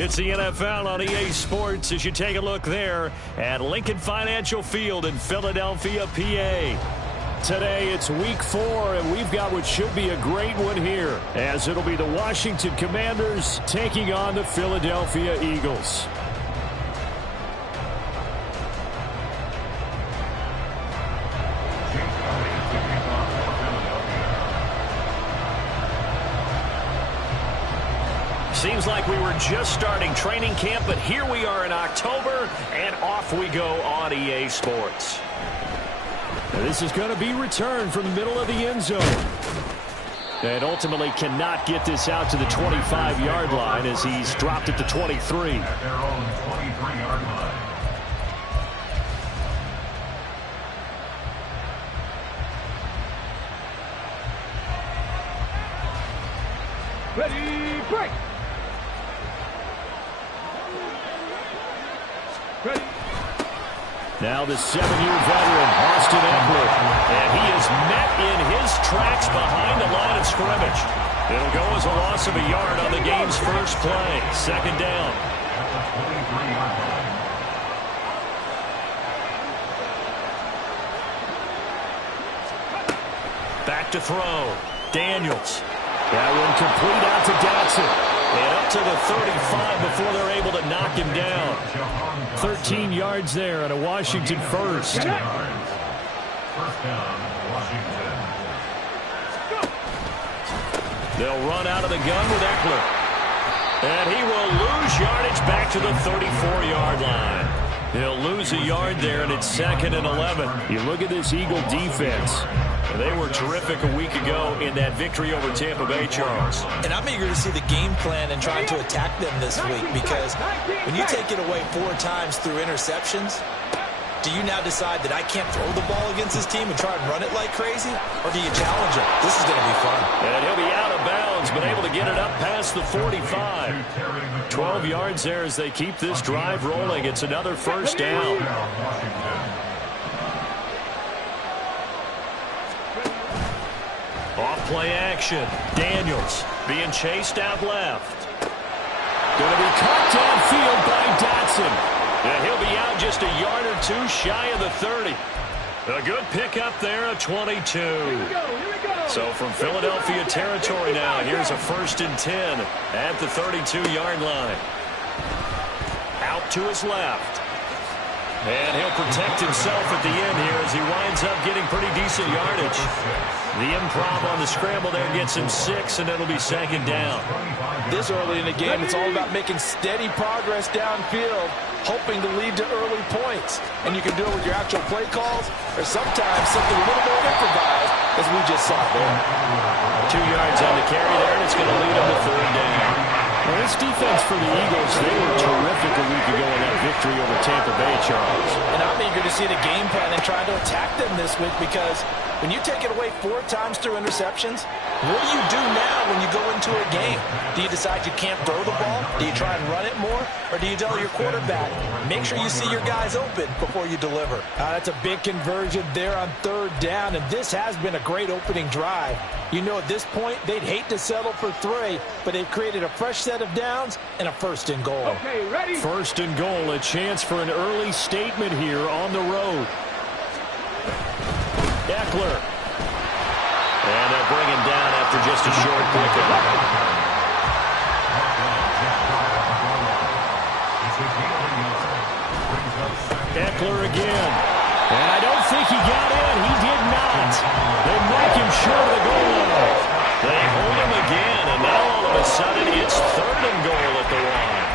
It's the NFL on EA Sports as you take a look there at Lincoln Financial Field in Philadelphia, PA. Today it's week 4, and we've got what should be a great one here, as it'll be the Washington Commanders taking on the Philadelphia Eagles. Seems like we were just starting training camp, but here we are in October, and off we go on EA Sports. Now this is going to be returned from the middle of the end zone. And ultimately cannot get this out to the 25-yard line as he's dropped at the 23. At their own 23-yard line. Ready, break. Ready. Now the 7-year veteran, Austin Eckler. And he is met in his tracks behind the line of scrimmage. It'll go as a loss of a yard on the game's first play. Second down. At the 23-yard line. Back to throw. Daniels. That one complete out to Dotson. And up to the 35 before they're able to knock him down. 13 yards there on a Washington first. First down, Washington. They'll run out of the gun with Eckler. And he will lose yardage back to the 34-yard line. He'll lose a yard there, and it's 2nd and 11. You look at this Eagle defense. They were terrific a week ago in that victory over Tampa Bay, Charles. And I'm eager to see the game plan and trying to attack them this week, because when you take it away 4 times through interceptions, do you now decide that I can't throw the ball against this team and try and run it like crazy? Or do you challenge them? This is going to be fun. And he'll be out of bounds, but able to get it up past the 45. 12 yards there as they keep this drive rolling. It's another first down. Off play action. Daniels being chased out left. Going to be caught downfield by Dotson. And he'll be out just a yard or 2 shy of the 30. A good pickup there, a 22. So from Philadelphia territory now, here's a 1st and 10 at the 32-yard line. Out to his left. And he'll protect himself at the end here as he winds up getting pretty decent yardage. The improv on the scramble there gets him 6, and it'll be 2nd down. This early in the game, it's all about making steady progress downfield, hoping to lead to early points. And you can do it with your actual play calls, or sometimes something a little more improvised, as we just saw there. 2 yards on the carry there, and it's going to lead him to 3rd down. Well, this defense for the Eagles, they were terrific a week ago in that victory over Tampa Bay, Charles. And I'm eager to see the game plan and trying to attack them this week, because when you take it away 4 times through interceptions, what do you do now when you go into a game? Do you decide you can't throw the ball? Do you try and run it more? Or do you tell your quarterback, make sure you see your guys open before you deliver? That's a big conversion there on 3rd down, and this has been a great opening drive. You know, at this point, they'd hate to settle for 3, but they've created a fresh set of downs and a 1st and goal. Okay, ready? 1st and goal, a chance for an early statement here on the road. Eckler. And they'll bring him down after just a short pickup. Eckler again. And I don't think he got in. He did not. They knock him short of the goal line. They hold him again, and now all of a sudden it's 3rd and goal at the line.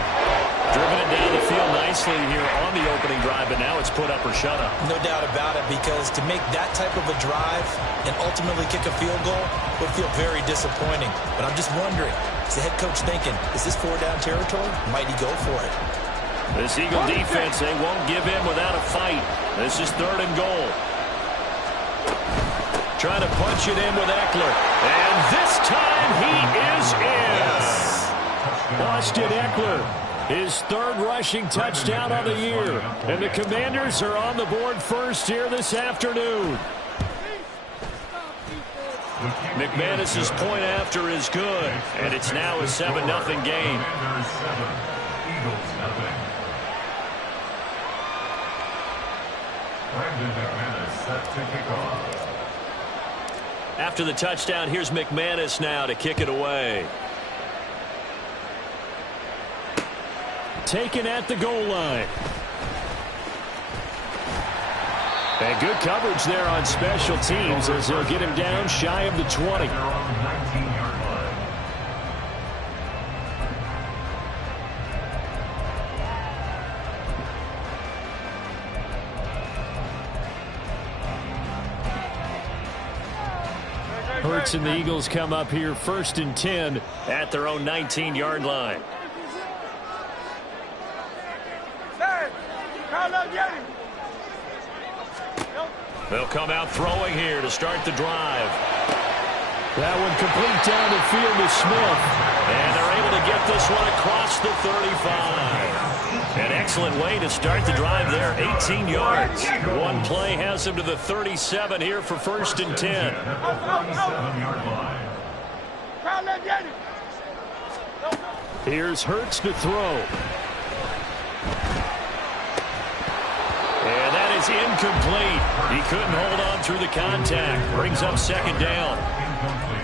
Driven it down the field nicely here on the opening drive, but now it's put up or shut up. No doubt about it, because to make that type of a drive and ultimately kick a field goal would feel very disappointing. But I'm just wondering, is the head coach thinking, is this 4-down territory? Might he go for it? This Eagle defense, they won't give in without a fight. This is 3rd and goal. Trying to punch it in with Eckler. And this time he is in. Yes. Austin Eckler, his 3rd rushing touchdown on the year. And the Commanders are on the board first here this afternoon. McManus's point after is good, and it's now a 7-0 game. Eagles nothing. Brandon McManus set to kick off. After the touchdown, here's McManus now to kick it away. Taken at the goal line. And good coverage there on special teams as they'll get him down shy of the 20. They're on the 19-yard line. Hurts and the Eagles come up here 1st and 10 at their own 19-yard line. They'll come out throwing here to start the drive. That one complete down the field to Smith. And they're able to get this one across the 35. An excellent way to start the drive there, 18 yards. One play has him to the 37 here for 1st and 10. Here's Hurts to throw. And that is incomplete. He couldn't hold on through the contact. Brings up 2nd down.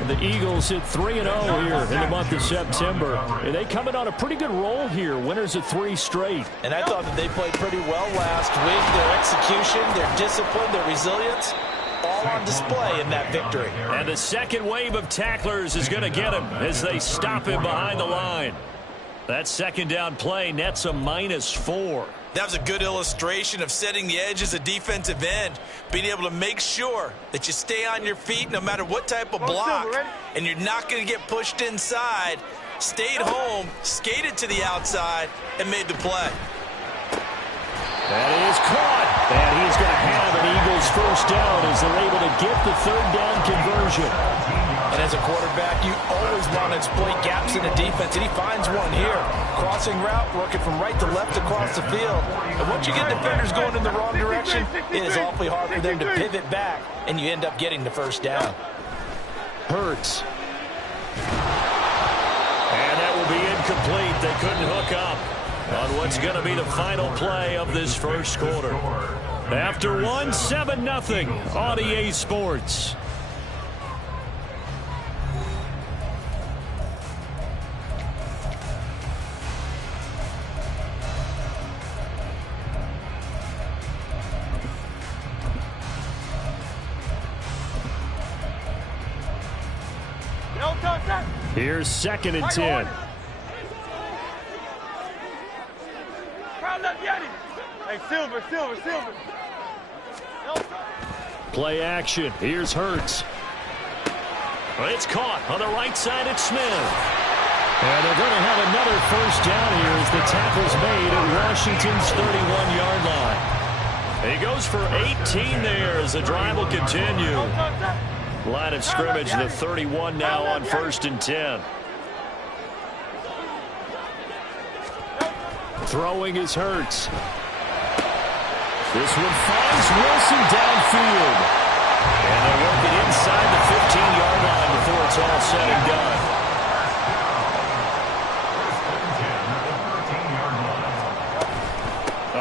The Eagles hit 3-0 here in the month of September. And they come in on a pretty good roll here. Winners of 3 straight. And I thought that they played pretty well last week. Their execution, their discipline, their resilience, all on display in that victory. And the second wave of tacklers is going to get him as they stop him behind the line. That 2nd down play nets a -4. That was a good illustration of setting the edge as a defensive end, being able to make sure that you stay on your feet no matter what type of block, and you're not going to get pushed inside. Stayed home, skated to the outside, and made the play. That is caught. And he's going to have an Eagles 1st down as they're able to get the 3rd down conversion. And as a quarterback, you always want to exploit gaps in the defense, and he finds one here. Crossing route, working from right to left across the field. And once you get defenders going in the wrong direction, it is awfully hard for them to pivot back, and you end up getting the 1st down. Hurts. And that will be incomplete. They couldn't hook up on what's going to be the final play of this 1st quarter. After one, 7-0 on EA Sports. Here's 2nd and 10. Hey, Silver. Play action. Here's Hurts. It's caught on the right side at Smith. And they're going to have another 1st down here as the tackle's made at Washington's 31-yard line. He goes for 18 there as the drive will continue. Line of scrimmage, the 31 now on 1st and 10. Throwing is Hurts. This one finds Wilson downfield. And they work it inside the 15-yard line before it's all said and done.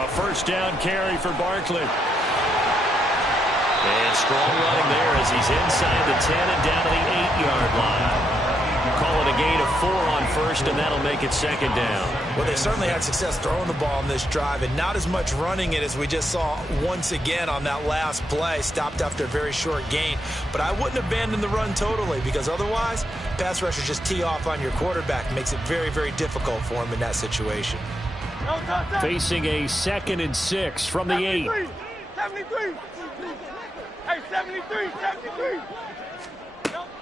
A 1st down carry for Barkley. And strong running there as he's inside the 10 and down to the 8-yard line. Call it a gain of 4 on 1st, and that'll make it 2nd down. Well, they certainly had success throwing the ball on this drive, and not as much running it as we just saw once again on that last play. Stopped after a very short gain. But I wouldn't abandon the run totally, because otherwise, pass rushers just tee off on your quarterback. It makes it very, very difficult for him in that situation. Facing a 2nd and 6 from the 8. 73. Hey, 73.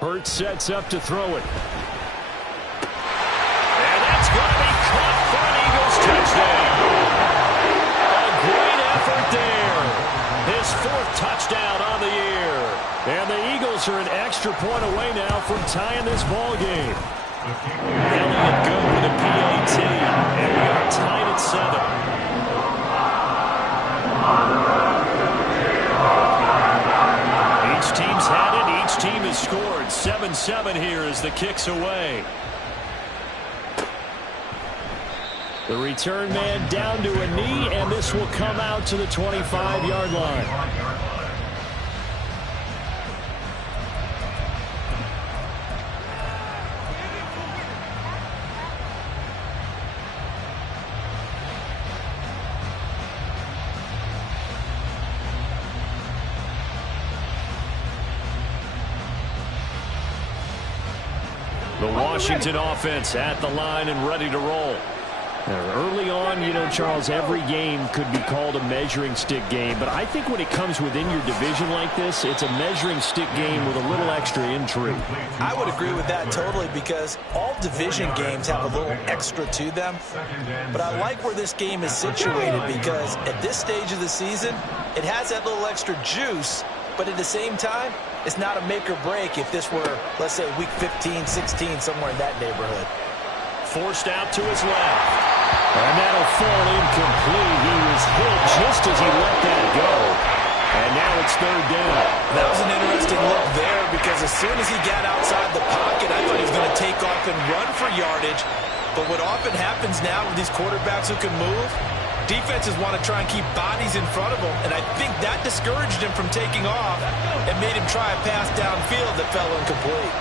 Hurts sets up to throw it. And that's going to be caught for an Eagles touchdown. A great effort there. His 4th touchdown on the year. And the Eagles are an extra point away now from tying this ball game. Elliott good with a PAT. And we are tied at 7. Each team's had it. Each team has scored. 7-7 here as the kick's away. The return man down to a knee, and this will come out to the 25-yard line. The Washington offense at the line and ready to roll. Early on, you know, Charles, every game could be called a measuring stick game. But I think when it comes within your division like this, it's a measuring stick game with a little extra intrigue. I would agree with that totally because all division games have a little extra to them. But I like where this game is situated because at this stage of the season, it has that little extra juice. But at the same time, it's not a make or break if this were, let's say, week 15, 16, somewhere in that neighborhood. Forced out to his left. And that'll fall incomplete. He was hit just as he let that go. And now it's third down. That was an interesting look there because as soon as he got outside the pocket, I thought he was going to take off and run for yardage. But what often happens now with these quarterbacks who can move, defenses want to try and keep bodies in front of them. And I think that discouraged him from taking off and made him try a pass downfield that fell incomplete.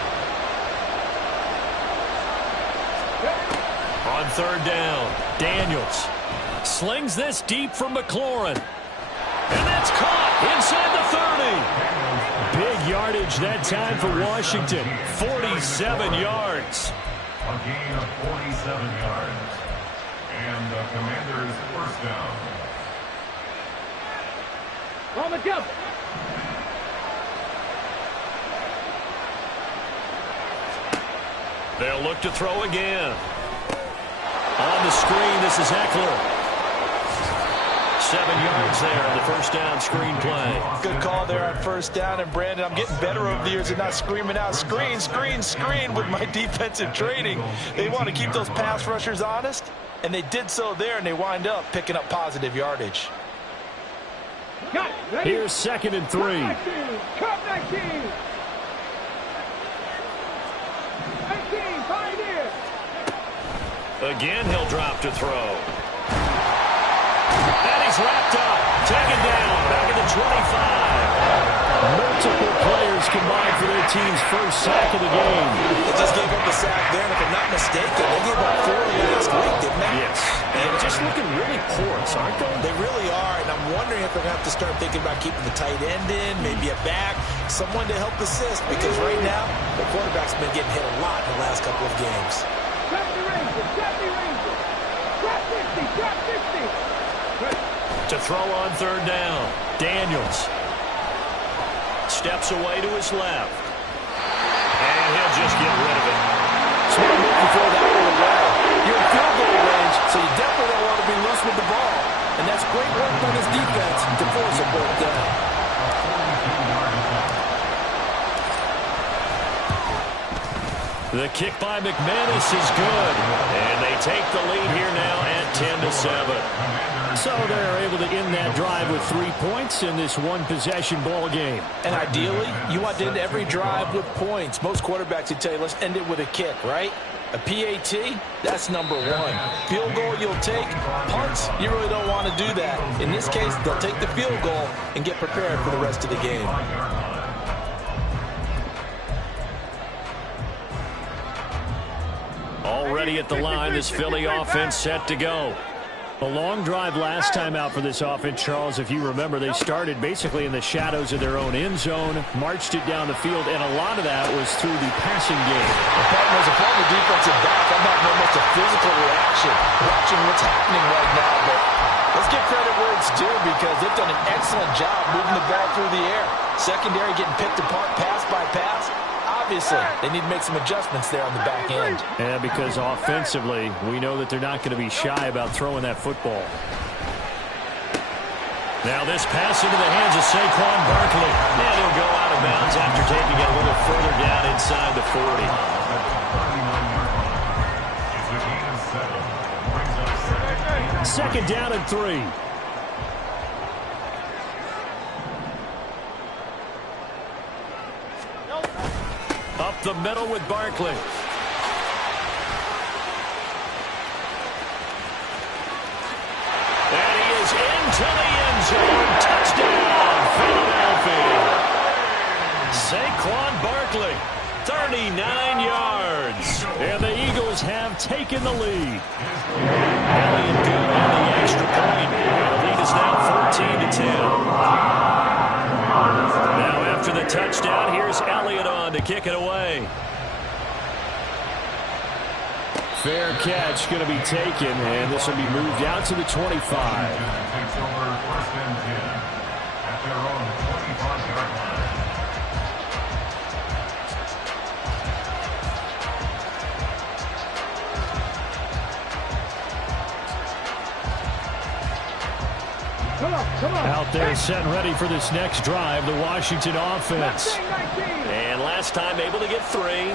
On third down, Daniels slings this deep for McLaurin. And that's caught inside the 30. Big yardage that time for Washington. 47 yards. A gain of 47 yards. And the Commanders' first down. On the jump. They'll look to throw again. On the screen, this is Eckler. 7 yards there on the first down screen play. Good call there on first down. And, Brandon, I'm getting better over the years at not screaming out, screen, screen, screen with my defensive training. They want to keep those pass rushers honest, and they did so there, and they wind up picking up positive yardage. Here's 2nd and 3. Cut 19. 19, Pioneer. Again, he'll drop to throw. And he's wrapped up. Taken down. Back at the 25. Multiple players combined for their team's first sack of the game. They just gave up a sack there, and if I'm not mistaken, they gave up 4 last week, didn't they? Yes. And just looking really porous, aren't they? They really are, and I'm wondering if they're going to have to start thinking about keeping the tight end in, maybe a back, someone to help assist, because right now, the quarterback's been getting hit a lot in the last couple of games. Drop the Ranger. Drop the Ranger. Drop 50. Drop 50. To throw on third down. Daniels steps away to his left. And he'll just get rid of it. Smart move before that one well. You're in field goal range, so you definitely don't want to be loose with the ball. And that's great work by this defense to force a fourth down. The kick by McManus is good. And they take the lead here now at 10-7. So they're able to end that drive with 3 points in this one-possession ball game. And ideally, you want to end every drive with points. Most quarterbacks would tell you, let's end it with a kick, right? A PAT, that's number 1. Field goal you'll take. Punts, you really don't want to do that. In this case, they'll take the field goal and get prepared for the rest of the game. Already at the line, this Philly offense set to go. A long drive last time out for this offense, Charles. If you remember, they started basically in the shadows of their own end zone, marched it down the field, and a lot of that was through the passing game. As a former defensive back, I'm having almost a physical reaction watching what's happening right now. But let's give credit where it's due because they've done an excellent job moving the ball through the air. Secondary getting picked apart pass by pass. Obviously, they need to make some adjustments there on the back end. Yeah, because offensively, we know that they're not going to be shy about throwing that football. Now this pass into the hands of Saquon Barkley. And he'll go out of bounds after taking it a little further down inside the 40. 2nd down and 3. Up the middle with Barkley. yards. And the Eagles have taken the lead. Elliott good on the extra point. And the lead is now 14-10. Now after the touchdown, here's Elliott on to kick it away. Fair catch going to be taken, and this will be moved out to the 25. Takes over first and 10 at their own 25-yard line. Out there set and ready for this next drive, the Washington offense. And last time able to get 3.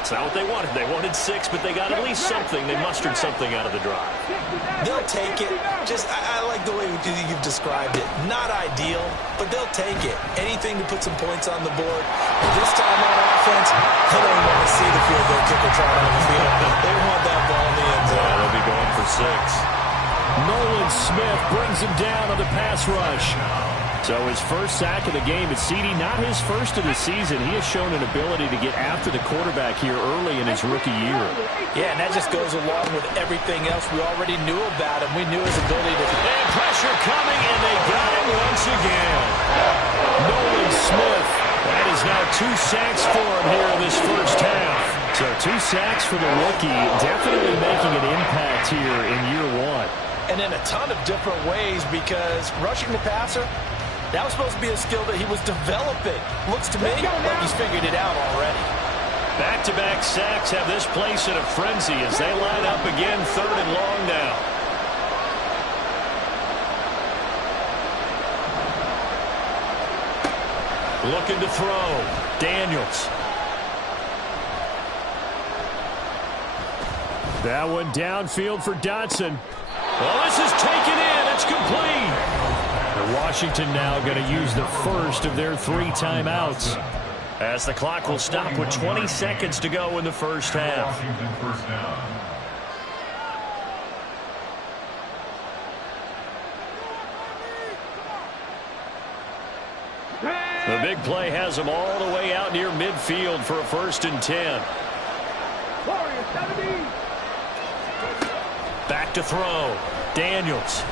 It's not what they wanted. They wanted 6, but they got at least something. They mustered something out of the drive. They'll take it. I like the way you've described it. Not ideal, but they'll take it. Anything to put some points on the board. But this time on offense, they don't want to see the field goal kicker try on the field. They want that ball in the end zone. Yeah, they'll be going for 6. Nolan Smith brings him down on the pass rush. So his first sack of the game at CD, not his first of the season. He has shown an ability to get after the quarterback here early in his rookie year. Yeah, and that just goes along with everything else we already knew about him. We knew his ability to... And pressure coming, and they got him once again. Nolan Smith. That is now 2 sacks for him here in this first half. So 2 sacks for the rookie, definitely making an impact here in year 1. And in a ton of different ways, because rushing the passer, that was supposed to be a skill that he was developing. Looks to me like he's figured it out already. Back-to-back sacks have this place in a frenzy as they line up again, 3rd and long now. Looking to throw. Daniels. That one downfield for Dotson. Well, this is taken in. It's complete. Washington now going to use the first of their 3 timeouts. As the clock will stop with 20 seconds to go in the first half. Washington first down. The big play has them all the way out near midfield for a 1st and 10. Back to throw. Daniels.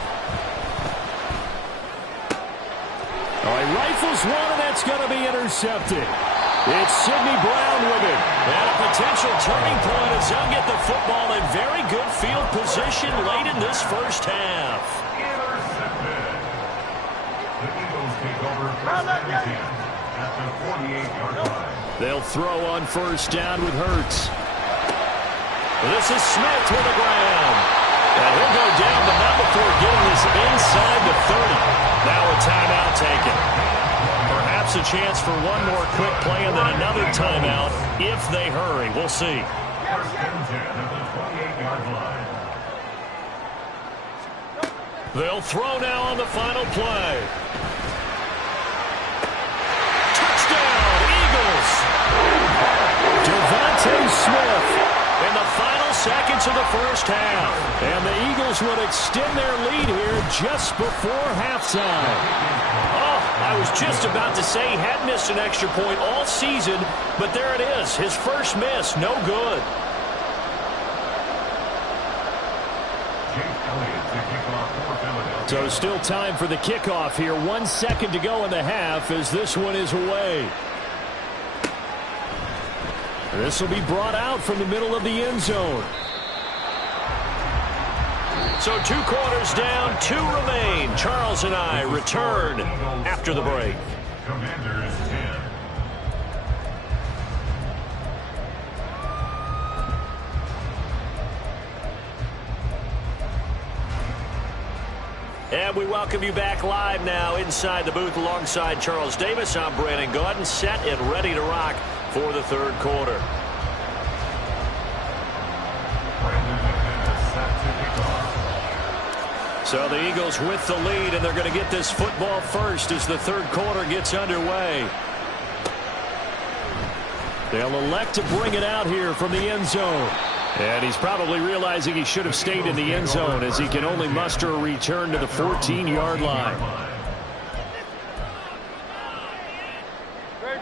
He rifles one, and that's going to be intercepted. It's Sidney Brown with it. And a potential turning point as they'll get the football in very good field position late in this first half. Intercepted. The Eagles take over first and 10 at the 48-yard line. They'll throw on first down with Hurts. This is Smith with the ground. And he'll go down, but not before getting this inside the 30. Now a timeout taken. Perhaps a chance for one more quick play and then another timeout if they hurry. We'll see. First and 10 at the 28-yard line. They'll throw now on the final play. Touchdown, Eagles! Devontae Smith. In the final seconds of the first half. And the Eagles would extend their lead here just before halftime. Oh, I was just about to say he had missed an extra point all season, but there it is. His first miss, no good. So still time for the kickoff here. 1 second to go in the half as this one is away. This will be brought out from the middle of the end zone. So 2 quarters down, 2 remain. Charles and I return after the break. Commanders 10. And we welcome you back live now inside the booth alongside Charles Davis. I'm Brandon Gaudin, set and ready to rock for the 3rd quarter. So the Eagles with the lead, and they're going to get this football first as the 3rd quarter gets underway. They'll elect to bring it out here from the end zone. And he's probably realizing he should have stayed in the end zone as he can only muster a return to the 14-yard line.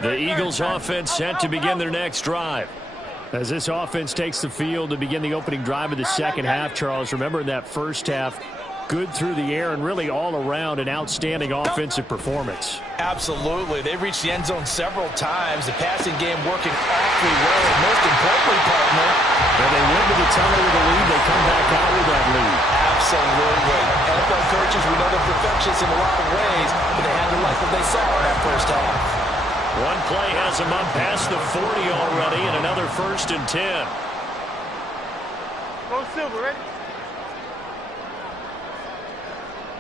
The Eagles offense set to begin their next drive. As this offense takes the field to begin the opening drive of the second half, Charles, remember in that first half, good through the air and really all around an outstanding offensive performance. Absolutely. They reached the end zone several times. The passing game working awfully well. And most importantly, partner, when they went to the tunnel with a lead, they come back out with that lead. Absolutely. NFL coaches, we know they're perfectionists in a lot of ways, but they had to like what they saw in that first half. One play has them up past the 40 already, and another 1st and 10. Go Silver, ready?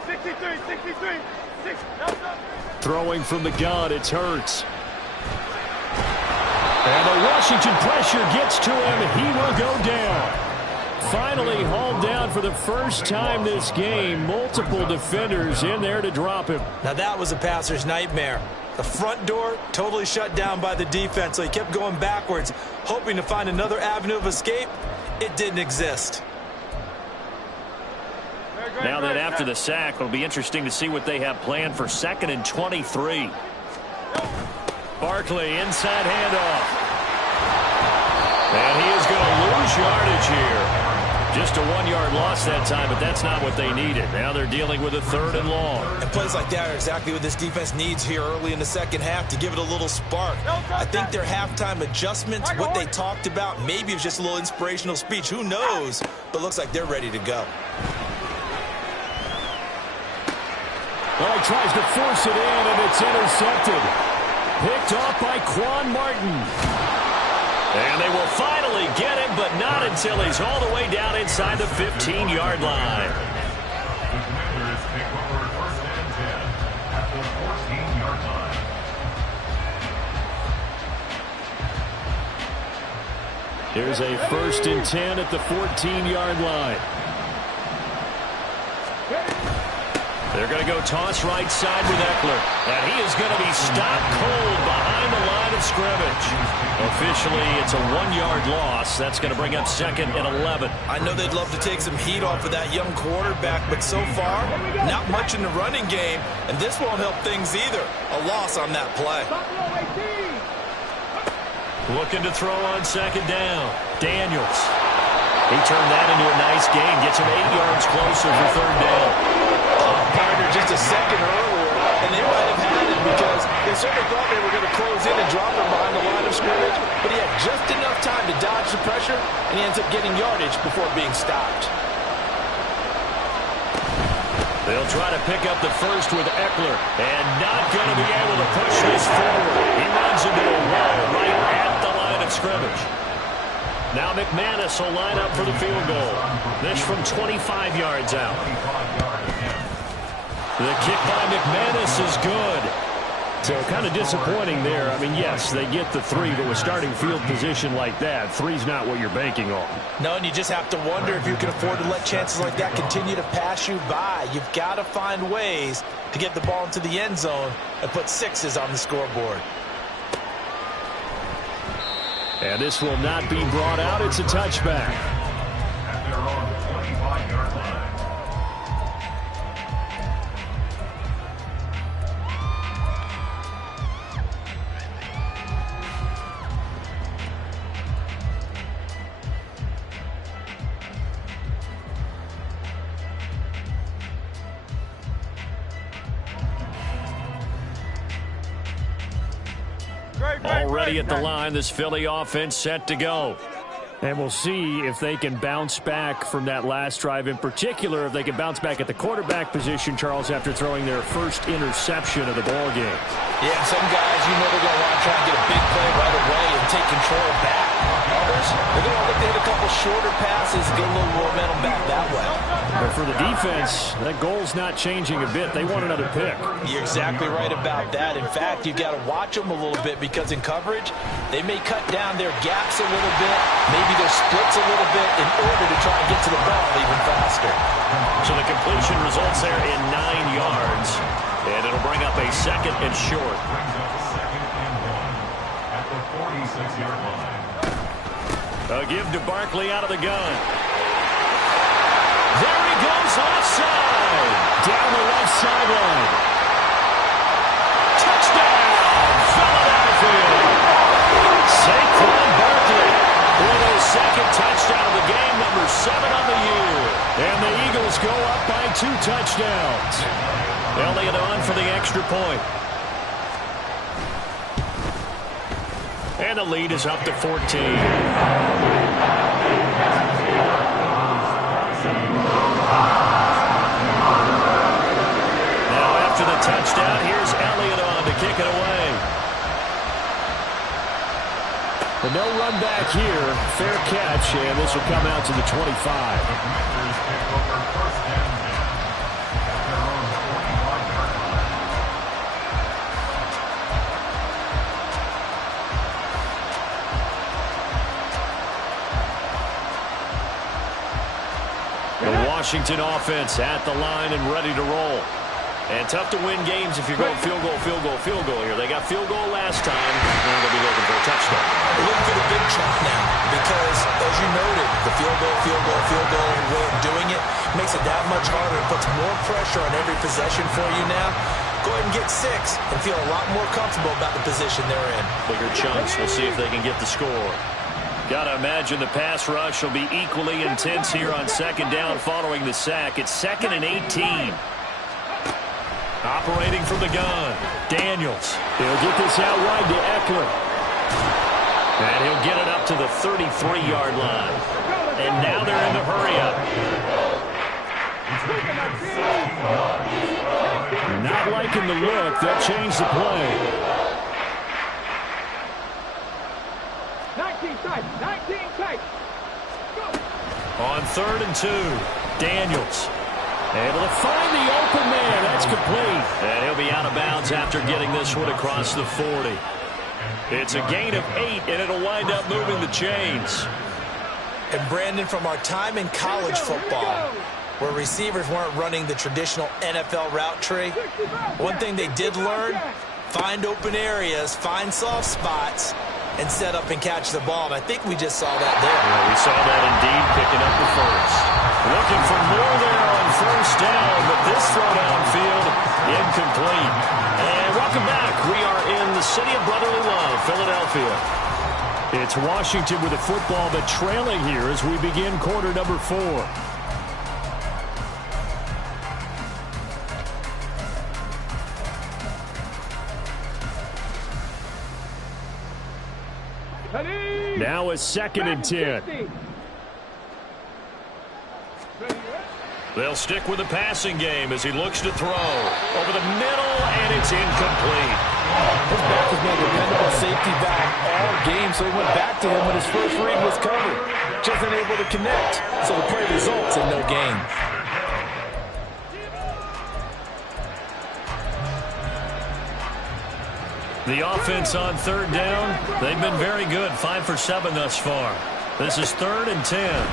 63. Throwing from the gun, it's Hurts. And the Washington pressure gets to him. He will go down. Finally hauled down for the first time this game. Multiple defenders in there to drop him. Now that was a passer's nightmare. The front door totally shut down by the defense, so he kept going backwards, hoping to find another avenue of escape. It didn't exist. Now that after the sack, it'll be interesting to see what they have planned for 2nd and 23. Barkley, inside handoff. And he is going to lose yardage here. Just a 1-yard loss that time, but that's not what they needed. Now they're dealing with a 3rd and long. And plays like that are exactly what this defense needs here early in the second half to give it a little spark. I think their halftime adjustments, what they talked about, maybe it was just a little inspirational speech. Who knows? But looks like they're ready to go. Well, he tries to force it in, and it's intercepted. Picked off by Quan Martin. And they will finally get him, but not until he's all the way down inside the 15-yard line. The Commanders take over 1st and 10 at the 14-yard line. Here's a 1st and 10 at the 14-yard line. They're going to go toss right side with Eckler. And he is going to be stopped cold behind the line of scrimmage. Officially, it's a 1-yard loss. That's going to bring up 2nd and 11. I know they'd love to take some heat off of that young quarterback, but so far, not much in the running game, and this won't help things either. A loss on that play. Looking to throw on 2nd down. Daniels. He turned that into a nice gain. Gets him 8 yards closer for 3rd down. Partner just a second earlier, and they might have had it because they certainly thought they were going to close in and drop him behind the line of scrimmage, but he had just enough time to dodge the pressure, and he ends up getting yardage before being stopped. They'll try to pick up the first with Eckler, and not going to be able to push this forward. He runs into a wall right at the line of scrimmage. Now McManus will line up for the field goal. This from 25 yards out. The kick by McManus is good. So kind of disappointing there. I mean, yes, they get the 3, but with starting field position like that, 3's not what you're banking on. No, and you just have to wonder if you can afford to let chances like that continue to pass you by. You've got to find ways to get the ball into the end zone and put 6s on the scoreboard. And this will not be brought out. It's a touchback. At their own 25-yard line. Already at the line, this Philly offense set to go. And we'll see if they can bounce back from that last drive. In particular, if they can bounce back at the quarterback position, Charles, after throwing their first interception of the ball game. Yeah, some guys, you know they're going to want to try and get a big play right away and take control back. Others, they're going to look to hit a couple shorter passes, get a little momentum back that way. But for the defense, that goal's not changing a bit. They want another pick. You're exactly right about that. In fact, you've got to watch them a little bit because in coverage, they may cut down their gaps a little bit, maybe their splits a little bit in order to try and get to the ball even faster. So the completion results there in 9 yards, and it'll bring up a 2nd and short. Brings up 2nd and 1 at the 46-yard line. A give to Barkley out of the gun. There he goes offside. Down the left sideline. Touchdown, Philadelphia. Saquon Barkley first out of the game, number 7 on the year. And the Eagles go up by 2 touchdowns. Elliott on for the extra point. And the lead is up to 14. Now after the touchdown, here's Elliott on to kick it away. And no run back here. Fair catch, and this will come out to the 25. Washington offense at the line and ready to roll. And tough to win games if you're going field goal, field goal, field goal here. They got field goal last time. Now they'll be looking for a touchdown. They're looking for the big chunk now because, as you noted, the field goal way of doing it makes it that much harder. It puts more pressure on every possession for you now. Go ahead and get 6 and feel a lot more comfortable about the position they're in. Bigger chunks. We'll see if they can get the score. Got to imagine the pass rush will be equally intense here on second down following the sack. It's 2nd and 18. Operating from the gun, Daniels. He'll get this out wide to Eckler. And he'll get it up to the 33-yard line. And now they're in the hurry-up. Not liking the look. They'll change the play. 19 tight. 19 tight. On 3rd and 2, Daniels. Able to find the open man. That's complete. And he'll be out of bounds after getting this one across the 40. It's a gain of 8, and it'll wind up moving the chains. And Brandon, from our time in college football, where receivers weren't running the traditional NFL route tree, one thing they did learn, find open areas, find soft spots, and set up and catch the ball. And I think we just saw that there. Yeah, we saw that indeed, picking up the first. Looking for more there on 1st down, but this throw downfield incomplete. And welcome back. We are in the city of brotherly love, Philadelphia. It's Washington with the football, but trailing here as we begin quarter number 4. Now it's 2nd and 10. They'll stick with the passing game as he looks to throw. Over the middle, and it's incomplete. His back has been a dependable safety back all game, so he went back to him when his first read was covered. Just unable to connect, so the play results in no gain. The offense on 3rd down, they've been very good, 5 for 7 thus far. This is 3rd and 10.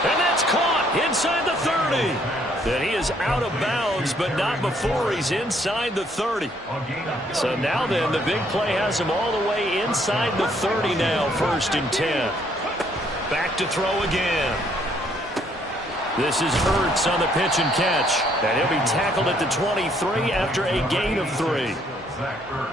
And that's caught inside the 30. And he is out of bounds, but not before he's inside the 30. So now then, the big play has him all the way inside the 30 now, 1st and 10. Back to throw again. This is Hurts on the pitch and catch. And he'll be tackled at the 23 after a gain of 3.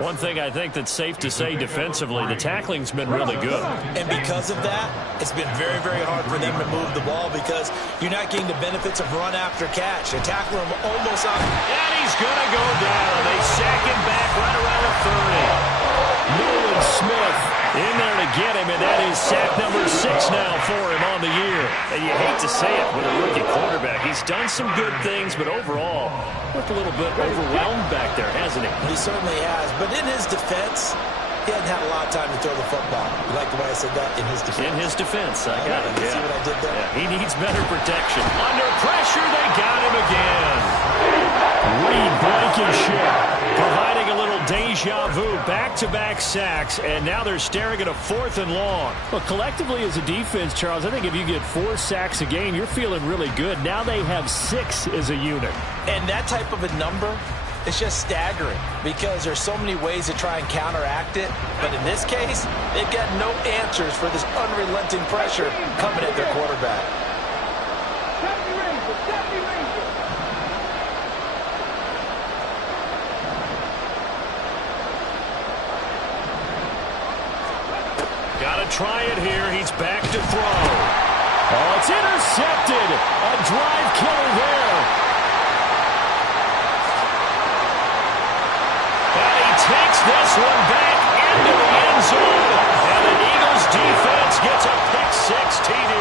One thing I think that's safe to say defensively, the tackling's been really good. And because of that, it's been very, very hard for them to move the ball because you're not getting the benefits of run after catch. They tackle him almost out. And he's going to go down. They sack him back right around the 30. Nolan Smith in there to get him, and that is sack number 6 now for him on the year. And you hate to say it with a rookie quarterback. He's done some good things, but overall, looked a little bit overwhelmed back there, hasn't he? He certainly has. But in his defense, he hadn't had a lot of time to throw the football. You like the way I said that? In his defense. In his defense, I got it. You see what I did there? Yeah, he needs better protection. Under pressure, they got him again. Reed Blankenship providing a little deja vu, back-to-back sacks, and now they're staring at a 4th and long. Well, collectively as a defense, Charles, I think if you get 4 sacks a game, you're feeling really good. Now they have 6 as a unit. And that type of a number, it's just staggering because there's so many ways to try and counteract it. But in this case, they've got no answers for this unrelenting pressure coming at their quarterback. to try it here. He's back to throw. Oh, it's intercepted. A drive killer there. And he takes this one back into the end zone. And the Eagles defense gets a pick-6 TD.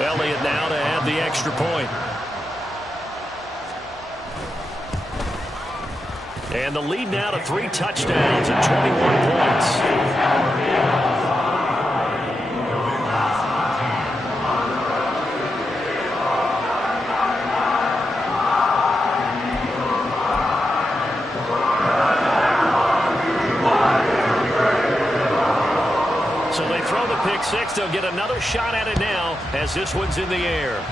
Elliott now to have the extra point. And the lead now to 3 touchdowns and 21 points. So they throw the pick-6. They'll get another shot at it now as this one's in the air.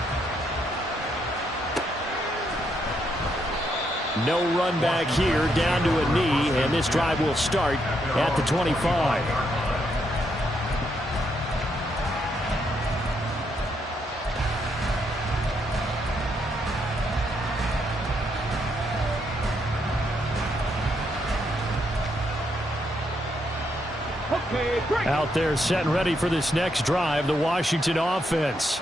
No run back here, down to a knee, and this drive will start at the 25. Out there set and ready for this next drive, the Washington offense.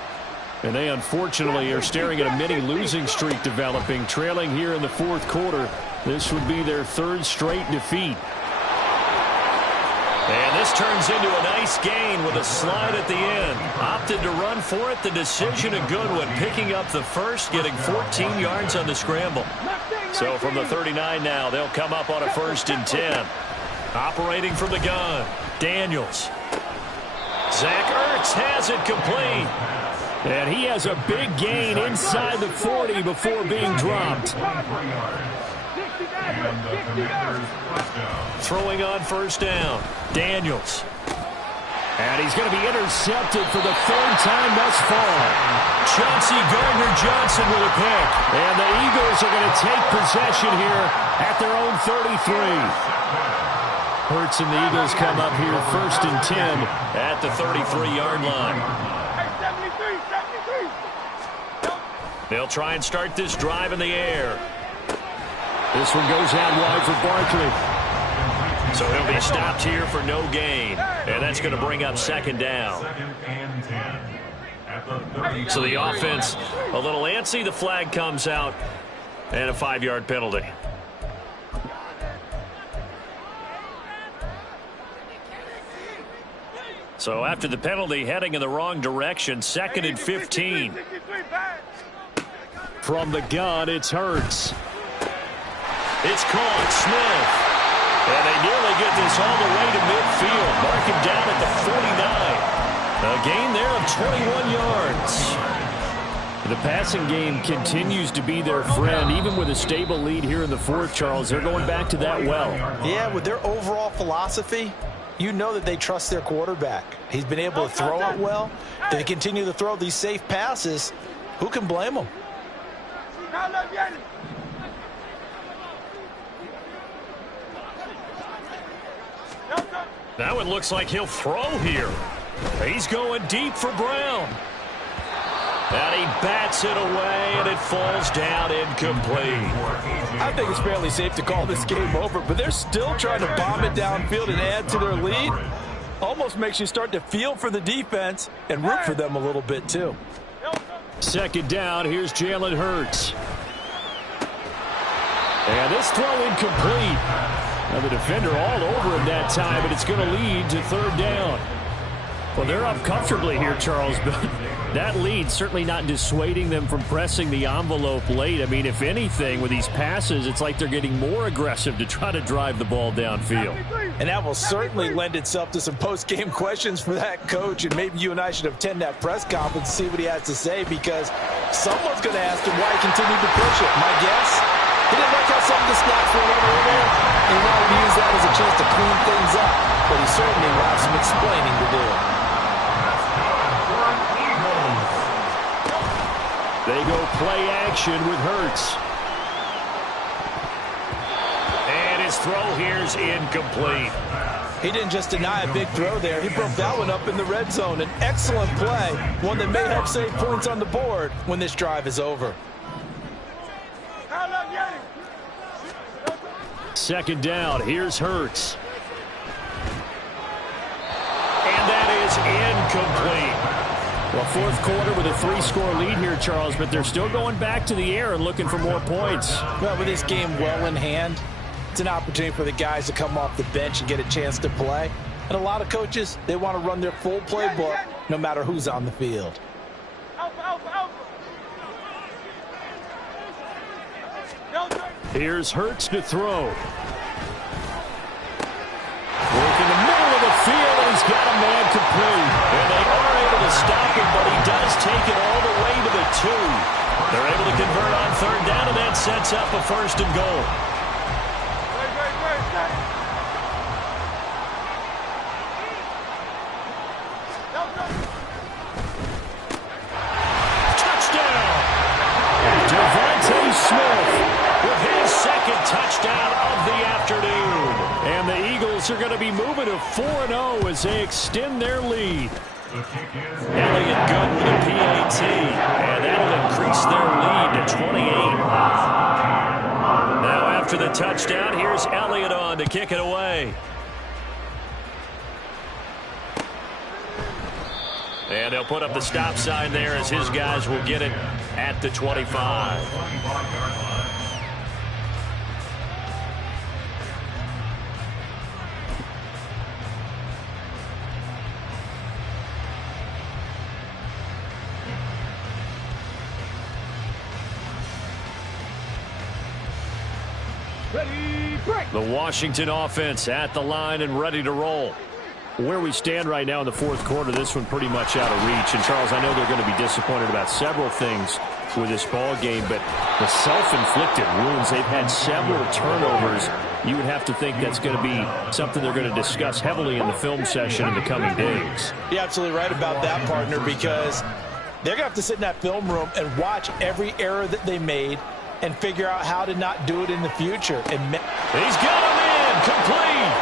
And they unfortunately are staring at a mini losing streak developing, trailing here in the fourth quarter. This would be their 3rd straight defeat. And this turns into a nice gain with a slide at the end. Opted to run for it. The decision a good one. Picking up the first, getting 14 yards on the scramble. So from the 39 now, they'll come up on a 1st and 10. Operating from the gun, Daniels. Zach Ertz has it complete. And he has a big gain inside the 40 before being dropped. Throwing on 1st down, Daniels. And he's going to be intercepted for the 3rd time thus far. Chauncey Gardner-Johnson with a pick. And the Eagles are going to take possession here at their own 33. Hurts and the Eagles come up here 1st and 10 at the 33-yard line. They'll try and start this drive in the air. This one goes out wide for Barkley. So he'll be stopped here for no gain. And that's going to bring up 2nd down. So the offense a little antsy. The flag comes out and a 5-yard penalty. So after the penalty, heading in the wrong direction, 2nd and 15. From the gun, it's Hurts. It's caught, Smith. And they nearly get this all the way to midfield. Mark him down at the 49. A gain there of 21 yards. The passing game continues to be their friend. Even with a stable lead here in the 4th, Charles, they're going back to that well. Yeah, with their overall philosophy, you know that they trust their quarterback. He's been able to throw it well. If they continue to throw these safe passes, who can blame them? Now it looks like he'll throw here. He's going deep for Brown. And he bats it away, and it falls down incomplete. I think it's fairly safe to call this game over, but they're still trying to bomb it downfield and add to their lead. Almost makes you start to feel for the defense and root for them a little bit, too. 2nd down, here's Jalen Hurts. And this throw incomplete. Now the defender all over him that time, but it's going to lead to 3rd down. Well, they're up comfortably here, Charles, but that lead certainly not dissuading them from pressing the envelope late. I mean, if anything, with these passes, it's like they're getting more aggressive to try to drive the ball downfield. And that will certainly lend itself to some post-game questions for that coach, and maybe you and I should attend that press conference and see what he has to say, because someone's going to ask him why he continued to push it. My guess, he didn't like how some of the snaps were over there, and he wanted to use that as a chance to clean things up, but he certainly will have some explaining to do. They go play action with Hurts. And his throw here's incomplete. He didn't just deny a big throw there. He broke that one up in the red zone. An excellent play, one that may help save points on the board when this drive is over. Second down. Here's Hurts. And that is incomplete. Well, fourth quarter with a 3-score lead here, Charles, but they're still going back to the air and looking for more points. Well, with this game well in hand, it's an opportunity for the guys to come off the bench and get a chance to play. And a lot of coaches, they want to run their full playbook no matter who's on the field. Here's Hurts to throw. Work in the middle of the field, and he's got a man complete. And they are able to stop him, but he does take it all the way to the 2. They're able to convert on third down, and that sets up a 1st and goal. Touchdown of the afternoon. And the Eagles are going to be moving to 4-0 as they extend their lead. Elliott good with a PAT. And that'll increase their lead to 28. Now after the touchdown, here's Elliott on to kick it away. And they'll put up the stop sign there as his guys will get it at the 25. The Washington offense at the line and ready to roll. Where we stand right now in the fourth quarter, this one pretty much out of reach. And, Charles, I know they're going to be disappointed about several things with this ball game, but the self-inflicted wounds, they've had several turnovers. You would have to think that's going to be something they're going to discuss heavily in the film session in the coming days. You're absolutely right about that, partner, because they're going to have to sit in that film room and watch every error that they made and figure out how to not do it in the future. And he's got him in, complete.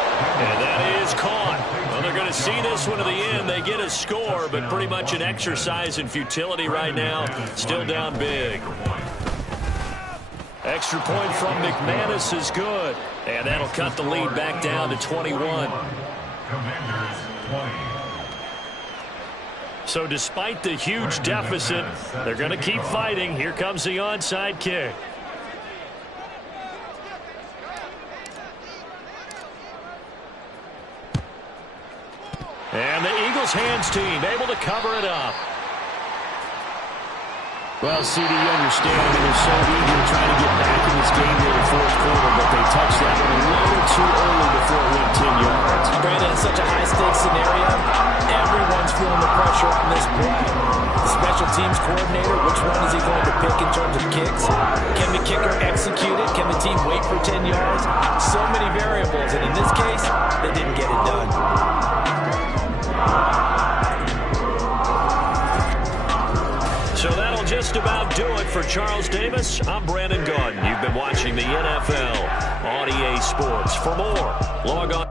And that is caught. Well, they're going to see this one to the end. They get a score, but pretty much an exercise in futility right now. Still down big. Extra point from McManus is good. And that'll cut the lead back down to 21. Commanders 20. So despite the huge deficit, they're going to keep fighting. Here comes the onside kick. And the Eagles hands team able to cover it up. Well, CD, you understand. I mean, they're so eager to try to get back in this game here in the fourth quarter, but they touched that one a little too early before it went 10 yards. Brandon, it's such a high-stakes scenario. Everyone's feeling the pressure on this play. The special teams coordinator, which one is he going to pick in terms of kicks? Can the kicker execute it? Can the team wait for 10 yards? So many variables, and in this case, they didn't get it done. So that'll just about do it for Charles Davis. I'm Brandon Gaudin. You've been watching the NFL on EA Sports. For more, log on